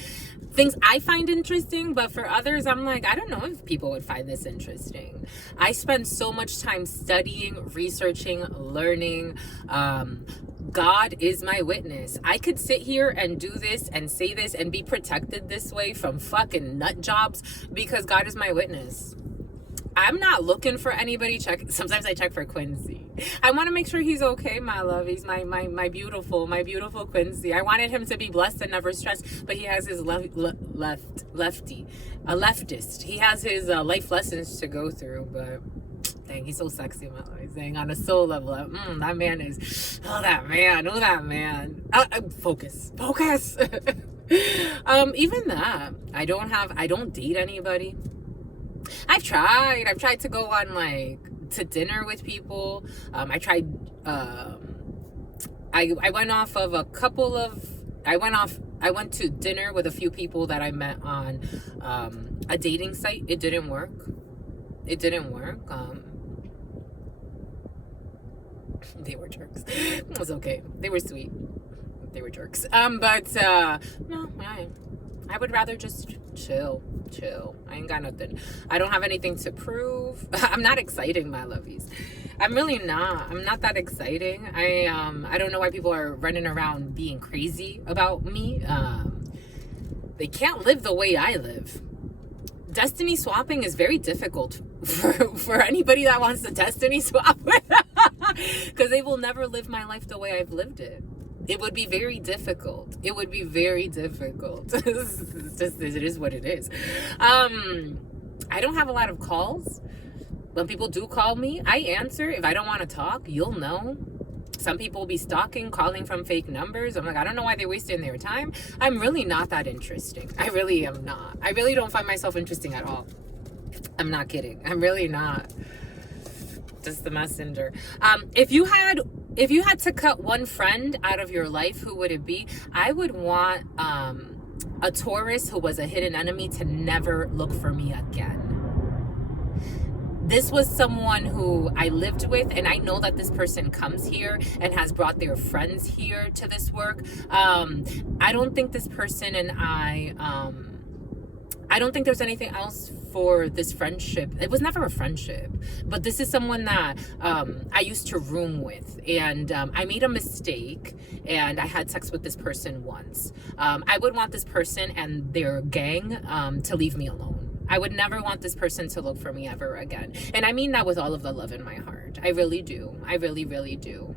things I find interesting, but for others, I'm like, I don't know if people would find this interesting. I spend so much time studying, researching, learning. God is my witness. I could sit here and do this and say this and be protected this way from fucking nut jobs because God is my witness. I'm not looking for anybody. Sometimes I check for Quincy. I want to make sure he's okay, my love. He's my beautiful Quincy. I wanted him to be blessed and never stressed, but he has his leftist. He has his life lessons to go through, but dang, he's so sexy, my love. He's saying on a soul level, that man is, that man. Focus. Even that, I don't date anybody. I've tried to go on to dinner with people. I went to dinner with a few people that I met on a dating site. It didn't work. They were jerks. It was okay. They were sweet. They were jerks. No, I would rather just chill. I ain't got nothing. I don't have anything to prove. I'm not exciting, my lovies. I'm really not. I'm not that exciting. I don't know why people are running around being crazy about me. They can't live the way I live. Destiny swapping is very difficult for anybody that wants to destiny swap with, because they will never live my life the way I've lived it. It would be very difficult. It is what it is. I don't have a lot of calls. When people do call me, I answer. If I don't want to talk, you'll know. Some people will be stalking, calling from fake numbers. I'm like, I don't know why they're wasting their time. I'm really not that interesting. I really am not. I really don't find myself interesting at all. I'm not kidding. I'm really not. Just the messenger. If you had to cut one friend out of your life, who would it be? I would want a Taurus who was a hidden enemy to never look for me again. This was someone who I lived with, and I know that this person comes here and has brought their friends here to this work. I don't think this person and I don't think there's anything else for this friendship. It was never a friendship, but this is someone that I used to room with, and I made a mistake, and I had sex with this person once. I would want this person and their gang to leave me alone. I would never want this person to look for me ever again. And I mean that with all of the love in my heart. I really do. I really, really do.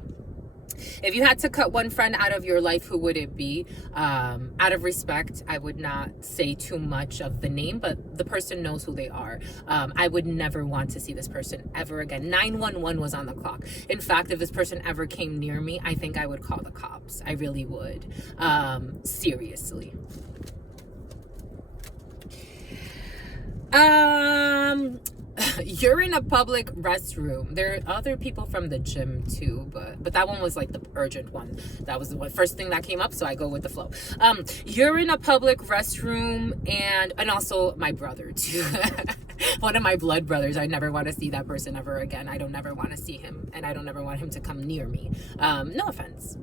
If you had to cut one friend out of your life, who would it be? Out of respect, I would not say too much of the name, but the person knows who they are. I would never want to see this person ever again. 911 was on the clock. In fact, if this person ever came near me, I think I would call the cops. I really would. Seriously. You're in a public restroom. There are other people from the gym too, but that one was like the urgent one. That was the first thing that came up, so I go with the flow. You're in a public restroom, and also my brother too. One of my blood brothers, I never want to see that person ever again. I don't never want to see him, and I don't ever want him to come near me. No offense.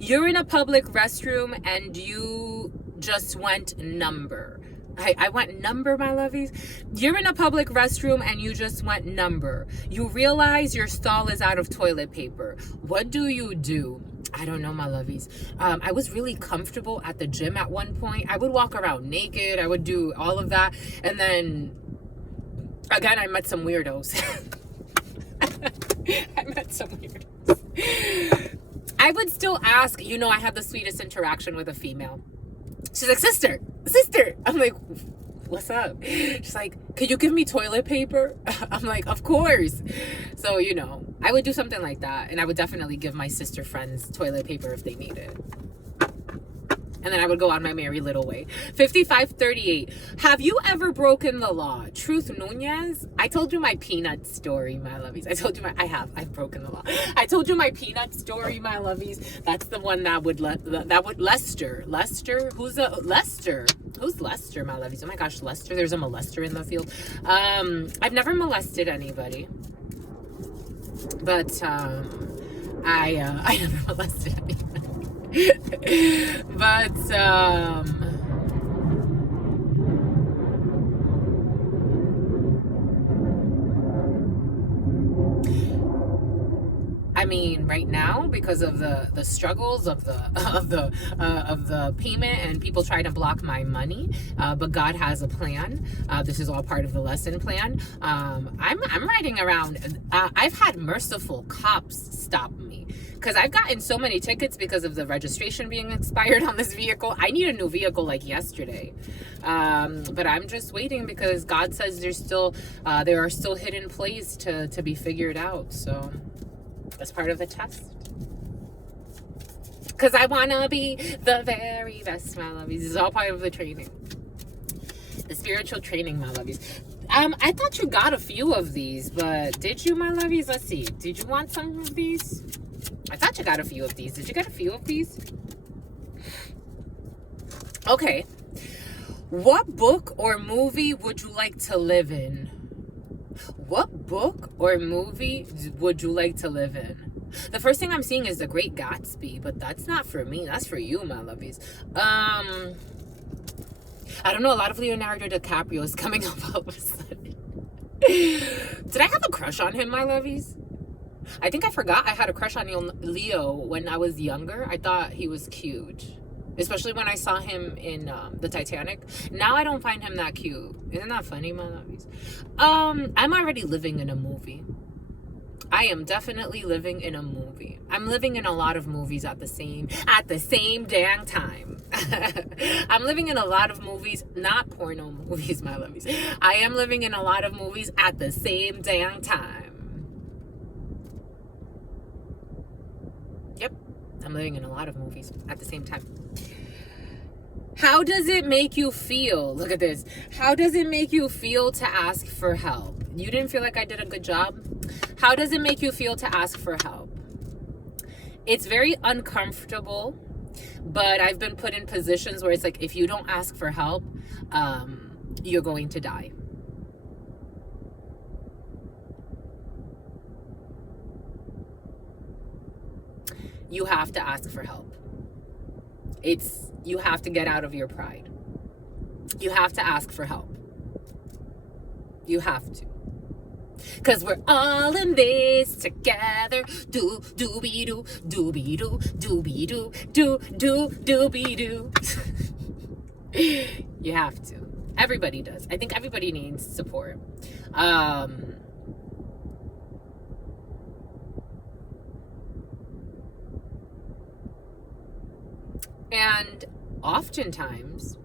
You're in a public restroom and you just went number. I went number, my lovies. You're in a public restroom and you just went number. You realize your stall is out of toilet paper. What do you do? I don't know, my lovies. I was really comfortable at the gym at one point. I would walk around naked. I would do all of that. And then, again, I met some weirdos. I met some weirdos. I would still ask, you know, I had the sweetest interaction with a female. She's like, sister. I'm like, what's up? She's like, could you give me toilet paper? I'm like, of course. So, you know, I would do something like that. And I would definitely give my sister friends toilet paper if they needed. And then I would go on my merry little way. 5538. Have you ever broken the law? Truth Nuñez. I told you my peanut story, my lovies. I've broken the law. I told you my peanut story, my lovies. That's the one that would Lester. Who's Lester, my lovies? Oh my gosh, Lester. There's a molester in the field. I've never molested anybody. But I never molested anybody. But I mean, right now, because of the struggles of the payment and people trying to block my money, but God has a plan. This is all part of the lesson plan. I'm riding around. I've had merciful cops stop me because I've gotten so many tickets because of the registration being expired on this vehicle. I need a new vehicle like yesterday, but I'm just waiting because God says there are still hidden plays to be figured out. So. As part of the test. Because I want to be the very best, my lovies. This is all part of the training. The spiritual training, my lovies. I thought you got a few of these, but did you, my lovies? Let's see. Did you want some of these? I thought you got a few of these. Did you get a few of these? Okay. What book or movie would you like to live in? What book or movie would you like to live in? The first thing I'm seeing is The Great Gatsby, but that's not for me. That's for you, my lovies. I don't know. A lot of Leonardo DiCaprio is coming up all of a sudden. Did I have a crush on him, my lovies? I think I forgot I had a crush on Leo when I was younger. I thought he was cute. Especially when I saw him in the Titanic. Now I don't find him that cute. Isn't that funny, my lovies? I'm already living in a movie. I am definitely living in a movie. I'm living in a lot of movies at the same dang time. I'm living in a lot of movies, not porno movies, my lovies. I am living in a lot of movies at the same dang time. Yep. I'm living in a lot of movies at the same time. How does it make you feel? Look at this. How does it make you feel to ask for help? You didn't feel like I did a good job? How does it make you feel to ask for help? It's very uncomfortable, but I've been put in positions where it's like, if you don't ask for help, you're going to die. You have to ask for help. You have to get out of your pride. You have to ask for help. You have to. Because we're all in this together. Do-be-doo, do-be-doo, do-be-doo, do-be-doo. You have to. Everybody does. I think everybody needs support. And oftentimes,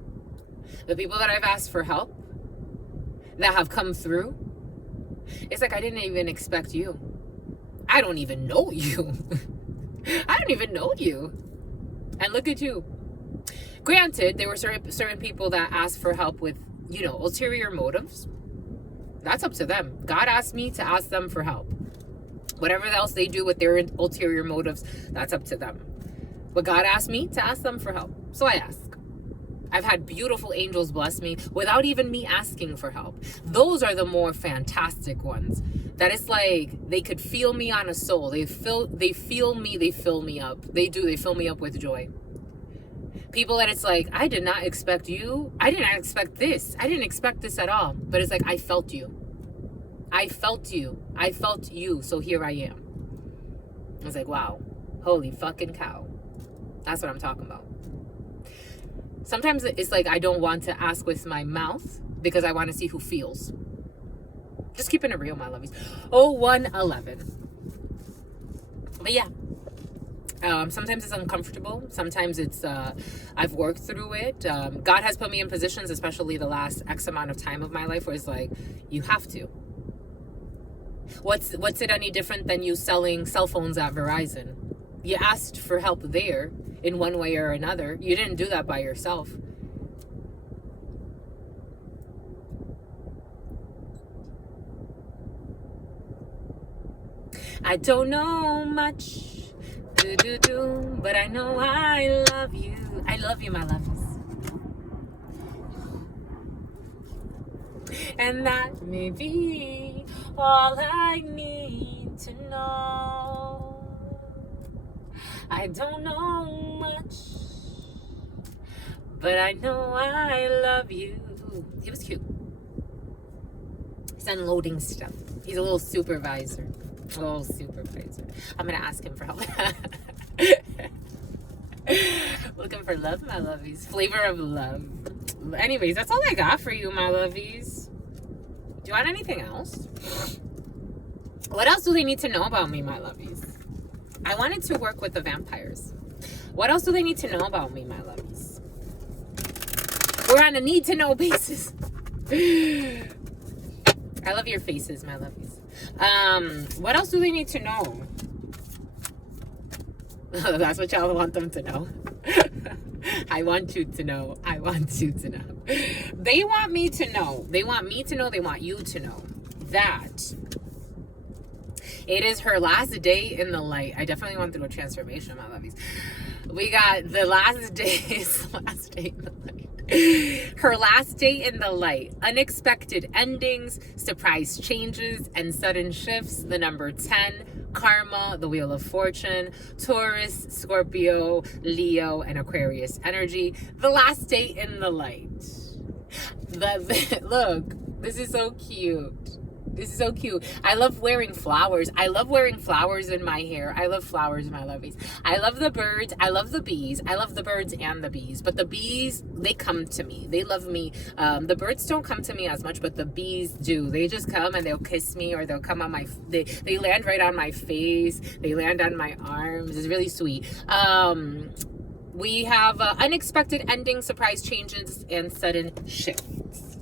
the people that I've asked for help, that have come through, it's like, I didn't even expect you. I don't even know you. I don't even know you. And look at you. Granted, there were certain people that asked for help with, ulterior motives. That's up to them. God asked me to ask them for help. Whatever else they do with their ulterior motives, that's up to them. But God asked me to ask them for help. So I ask. I've had beautiful angels bless me without even me asking for help. Those are the more fantastic ones. That it's like they could feel me on a soul. They feel me, they fill me up. They fill me up with joy. People that it's like, I did not expect you. I did not expect this. I didn't expect this at all. But it's like, I felt you. I felt you. I felt you. So here I am. I was like, wow. Holy fucking cow. That's what I'm talking about. Sometimes it's like I don't want to ask with my mouth because I want to see who feels. Just keeping it real, my lovies. 0111. But yeah. Sometimes it's uncomfortable. Sometimes it's, I've worked through it. God has put me in positions, especially the last X amount of time of my life, where it's like, you have to. What's it any different than you selling cell phones at Verizon? You asked for help there in one way or another. You didn't do that by yourself. I don't know much, but I know I love you. I love you, my loves. And that may be all I need to know. I don't know much, but I know I love you. He was cute. He's unloading stuff. He's a little supervisor. I'm gonna ask him for help. Looking for love, my lovies. Flavor of love. Anyways, that's all I got for you, my lovies. Do you want anything else? What else do they need to know about me, my lovies? I wanted to work with the vampires. What else do they need to know about me, my lovies? We're on a need to know basis. I love your faces, my lovies. What else do they need to know? That's what y'all want them to know. I want you to know. I want you to know. They want me to know. They want me to know. They want you to know that it is her last day in the light. I definitely went through a transformation, my lovies. We got the last day, last day in the light. Her last day in the light. Unexpected endings, surprise changes, and sudden shifts. The number 10, karma, the wheel of fortune, Taurus, Scorpio, Leo, and Aquarius energy. The last day in the light. Look, this is so cute. This is so cute. I love wearing flowers. I love wearing flowers in my hair. I love flowers, my lovies. I love the birds. I love the bees. I love the birds and the bees. But the bees, they come to me. They love me. The birds don't come to me as much, but the bees do. They just come and they'll kiss me, or they'll come on my, they land right on my face. They land on my arms. It's really sweet. We have unexpected endings, surprise changes, and sudden shifts.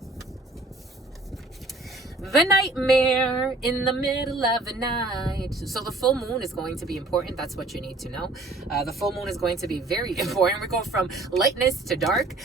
The nightmare in the middle of the night. So the full moon is going to be important. That's what you need to know. The full moon is going to be very important. We go from lightness to dark.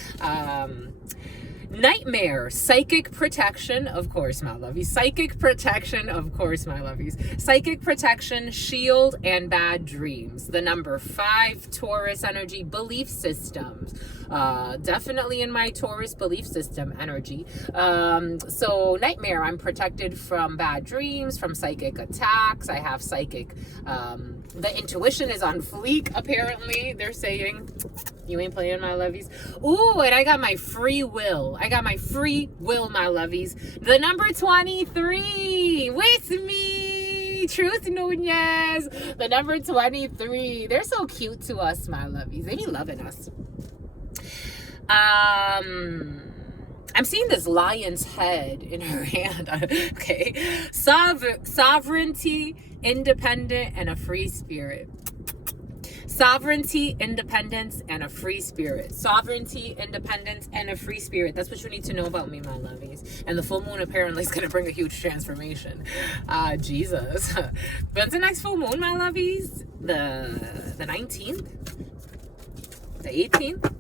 Nightmare, psychic protection, of course, my lovies. Psychic protection, of course, my lovies. Psychic protection, shield, and bad dreams. The number 5, Taurus energy, belief systems. Definitely in my Taurus belief system energy. So nightmare, I'm protected from bad dreams, from psychic attacks. I have psychic, the intuition is on fleek, apparently, they're saying. You ain't playing, my lovies. Ooh, and I got my free will. I got my free will, my lovies. The number 23 with me. Truth Nuñez. The number 23. They're so cute to us, my lovies. They be loving us. I'm seeing this lion's head in her hand. Okay. Sovereignty, independent, and a free spirit. Sovereignty, independence, and a free spirit. Sovereignty, independence, and a free spirit. That's what you need to know about me, my lovies. And the full moon apparently is going to bring a huge transformation. Jesus. When's the next full moon, my lovies? The 19th? The 18th?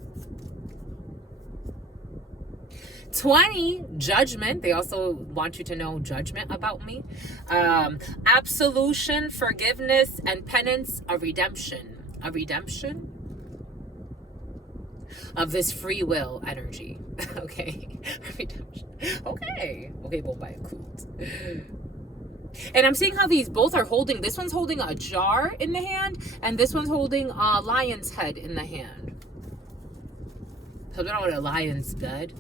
20, judgment. They also want you to know judgment about me. Absolution, forgiveness, and penance, a redemption. A redemption? of this free will energy. Okay. Okay. Okay, Bombay, cool. And I'm seeing how these both are holding. This one's holding a jar in the hand, and this one's holding a lion's head in the hand. So I don't know what a lion's bed.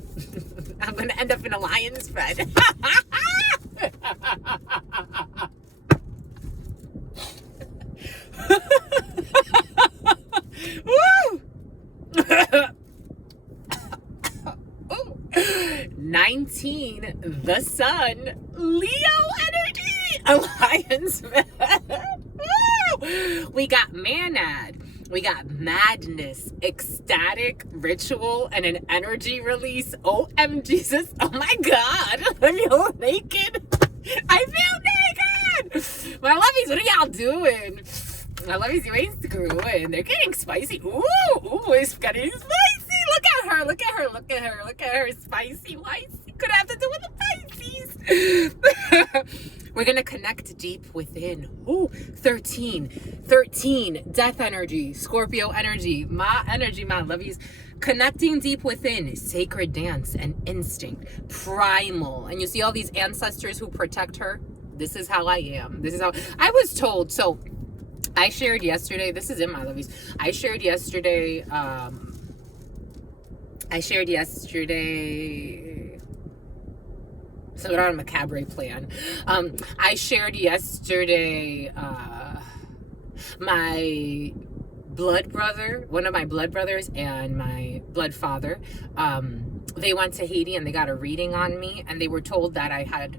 I'm going to end up in a lion's bed. Woo! 19, the sun, Leo energy, Alliance. We got manad, we got madness, ecstatic, ritual, and an energy release. OM Jesus, oh my God, I feel naked. I feel naked. My lovies, what are y'all doing? My lovies, you ain't screwing. They're getting spicy. Ooh, it's getting spicy. Look at her, look at her, look at her, look at her. Spicy, spicy. Could have to do with the Pisces. We're going to connect deep within. Ooh, 13, death energy, Scorpio energy, my lovies. Connecting deep within, sacred dance and instinct, primal. And you see all these ancestors who protect her? This is how I am. This is how I was told. So I shared yesterday, this is in my lovies. I shared yesterday, so we're on a macabre plan. I shared yesterday, my blood brother, one of my blood brothers and my blood father, they went to Haiti and they got a reading on me, and they were told that I had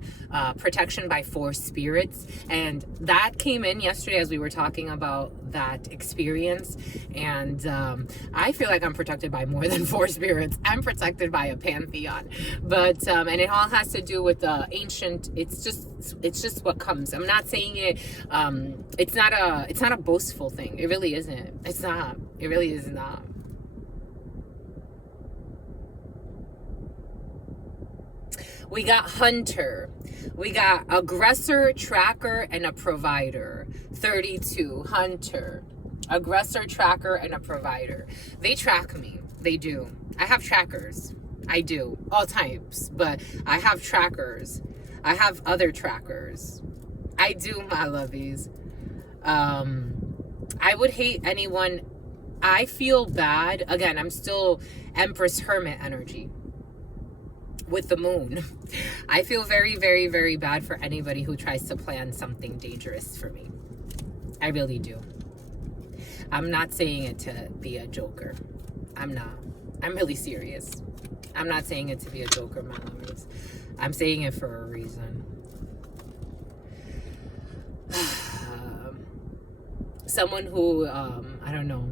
protection by 4 spirits. And that came in yesterday as we were talking about that experience. And I feel like I'm protected by more than 4 spirits. I'm protected by a pantheon. But and it all has to do with the ancient. It's just what comes. I'm not saying it. It's not a boastful thing. It really isn't. It's not. It really is not. We got hunter, we got aggressor, tracker, and a provider. 32, hunter, aggressor, tracker, and a provider. They track me. They do. I have trackers. I do. All types. But I have trackers. I have other trackers. I do, my lovies. I would hate anyone. I feel bad. Again, I'm still Empress Hermit energy with the moon. I feel very, very, very bad for anybody who tries to plan something dangerous for me. I really do. I'm not saying it to be a joker. I'm not. I'm really serious. I'm not saying it to be a joker, my lovers. I'm saying it for a reason. Someone who, I don't know,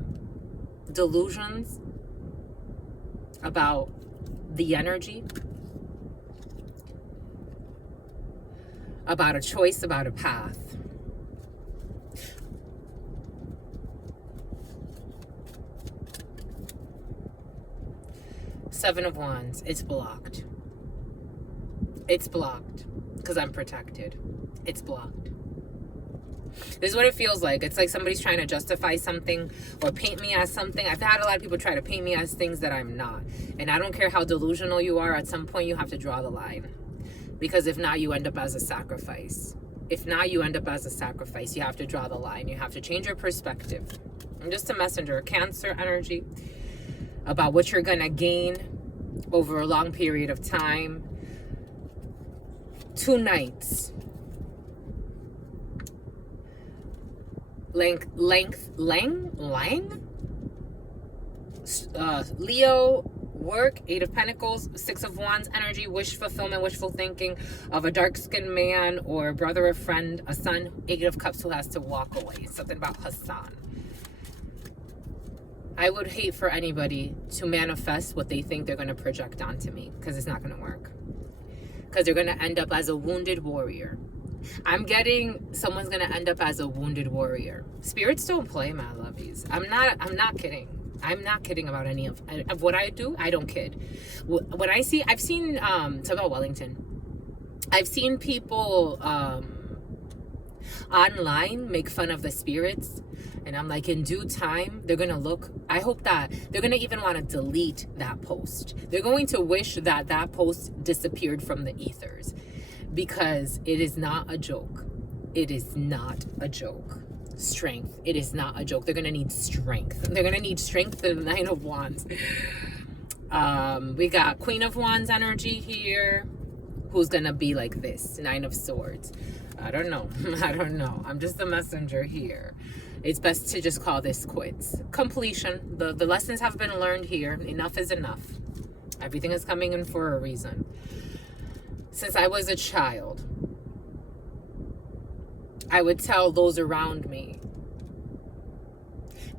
delusions about the energy, about a choice, about a path. Seven of Wands, it's blocked. It's blocked because I'm protected. It's blocked. This is what it feels like. It's like somebody's trying to justify something or paint me as something. I've had a lot of people try to paint me as things that I'm not. And I don't care how delusional you are, at some point you have to draw the line. Because if not, you end up as a sacrifice. If not, you end up as a sacrifice. You have to draw the line. You have to change your perspective. I'm just a messenger, Cancer energy, about what you're going to gain over a long period of time. 2 nights. Leo, work, 8 of Pentacles, 6 of Wands energy, wish fulfillment, wishful thinking of a dark-skinned man or a brother, a friend, a son. 8 of Cups who has to walk away. Something about Hassan. I would hate for anybody to manifest what they think they're going to project onto me, because it's not going to work. Because they're going to end up as a wounded warrior. I'm getting someone's going to end up as a wounded warrior. Spirits don't play, my lovies. I'm not kidding. I'm not kidding about any of what I do. I don't kid. When I've seen, talk about Wellington. I've seen people online make fun of the spirits And I'm like, in due time, they're going to look, I hope that they're going to even want to delete that post. They're going to wish that that post disappeared from the ethers, because it is not a joke. It is not a joke. Strength. It is not a joke. They're going to need strength. They're going to need strength to the Nine of Wands. We got Queen of Wands energy here. Who's going to be like this? Nine of Swords. I don't know. I don't know. I'm just the messenger here. It's best to just call this quits. Completion. The lessons have been learned here. Enough is enough. Everything is coming in for a reason. Since I was a child, I would tell those around me,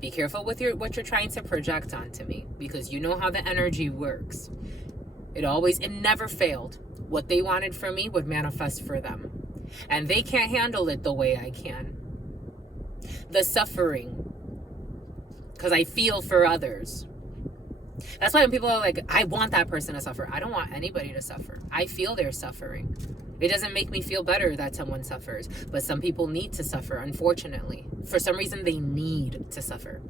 be careful with what you're trying to project onto me, because you know how the energy works. It never failed. What they wanted for me would manifest for them. And they can't handle it the way I can. The suffering, because I feel for others. That's why when people are like, I want that person to suffer. I don't want anybody to suffer. I feel their suffering. It doesn't make me feel better that someone suffers. But some people need to suffer, unfortunately. For some reason, they need to suffer.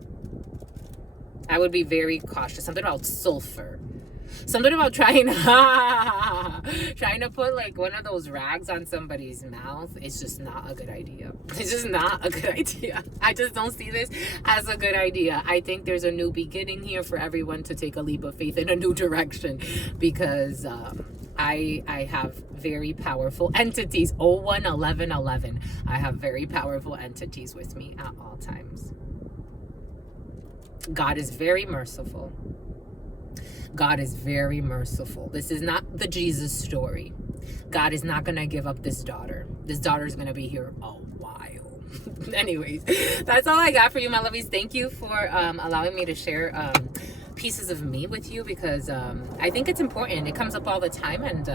I would be very cautious. Something about sulfur. Something about trying to put like one of those rags on somebody's mouth. It's just not a good idea. It's just not a good idea. I just don't see this as a good idea. I think there's a new beginning here for everyone to take a leap of faith in a new direction, because I have very powerful entities. 011111. I have very powerful entities with me at all times. God is very merciful. God is very merciful. This is not the Jesus story. God is not going to give up this daughter. This daughter is going to be here a while. Anyways, that's all I got for you, my lovies. Thank you for allowing me to share pieces of me with you, because I think it's important. It comes up all the time, and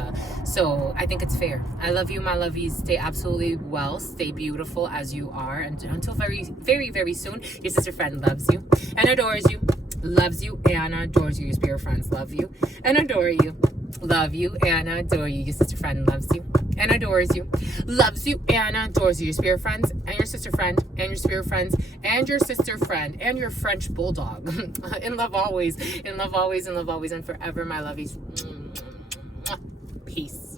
so I think it's fair. I love you, my lovies. Stay absolutely well. Stay beautiful as you are. And until very, very, very soon, your sister friend loves you and adores you. Loves you and adores you. Your spirit friends love you and adore you. Love you and adore you. Your sister friend loves you and adores you. Loves you and adores you. Your spirit friends and your sister friend and your spirit friends and your sister friend and your French bulldog. In love always. In love always. In love always and forever, my lovies. Peace.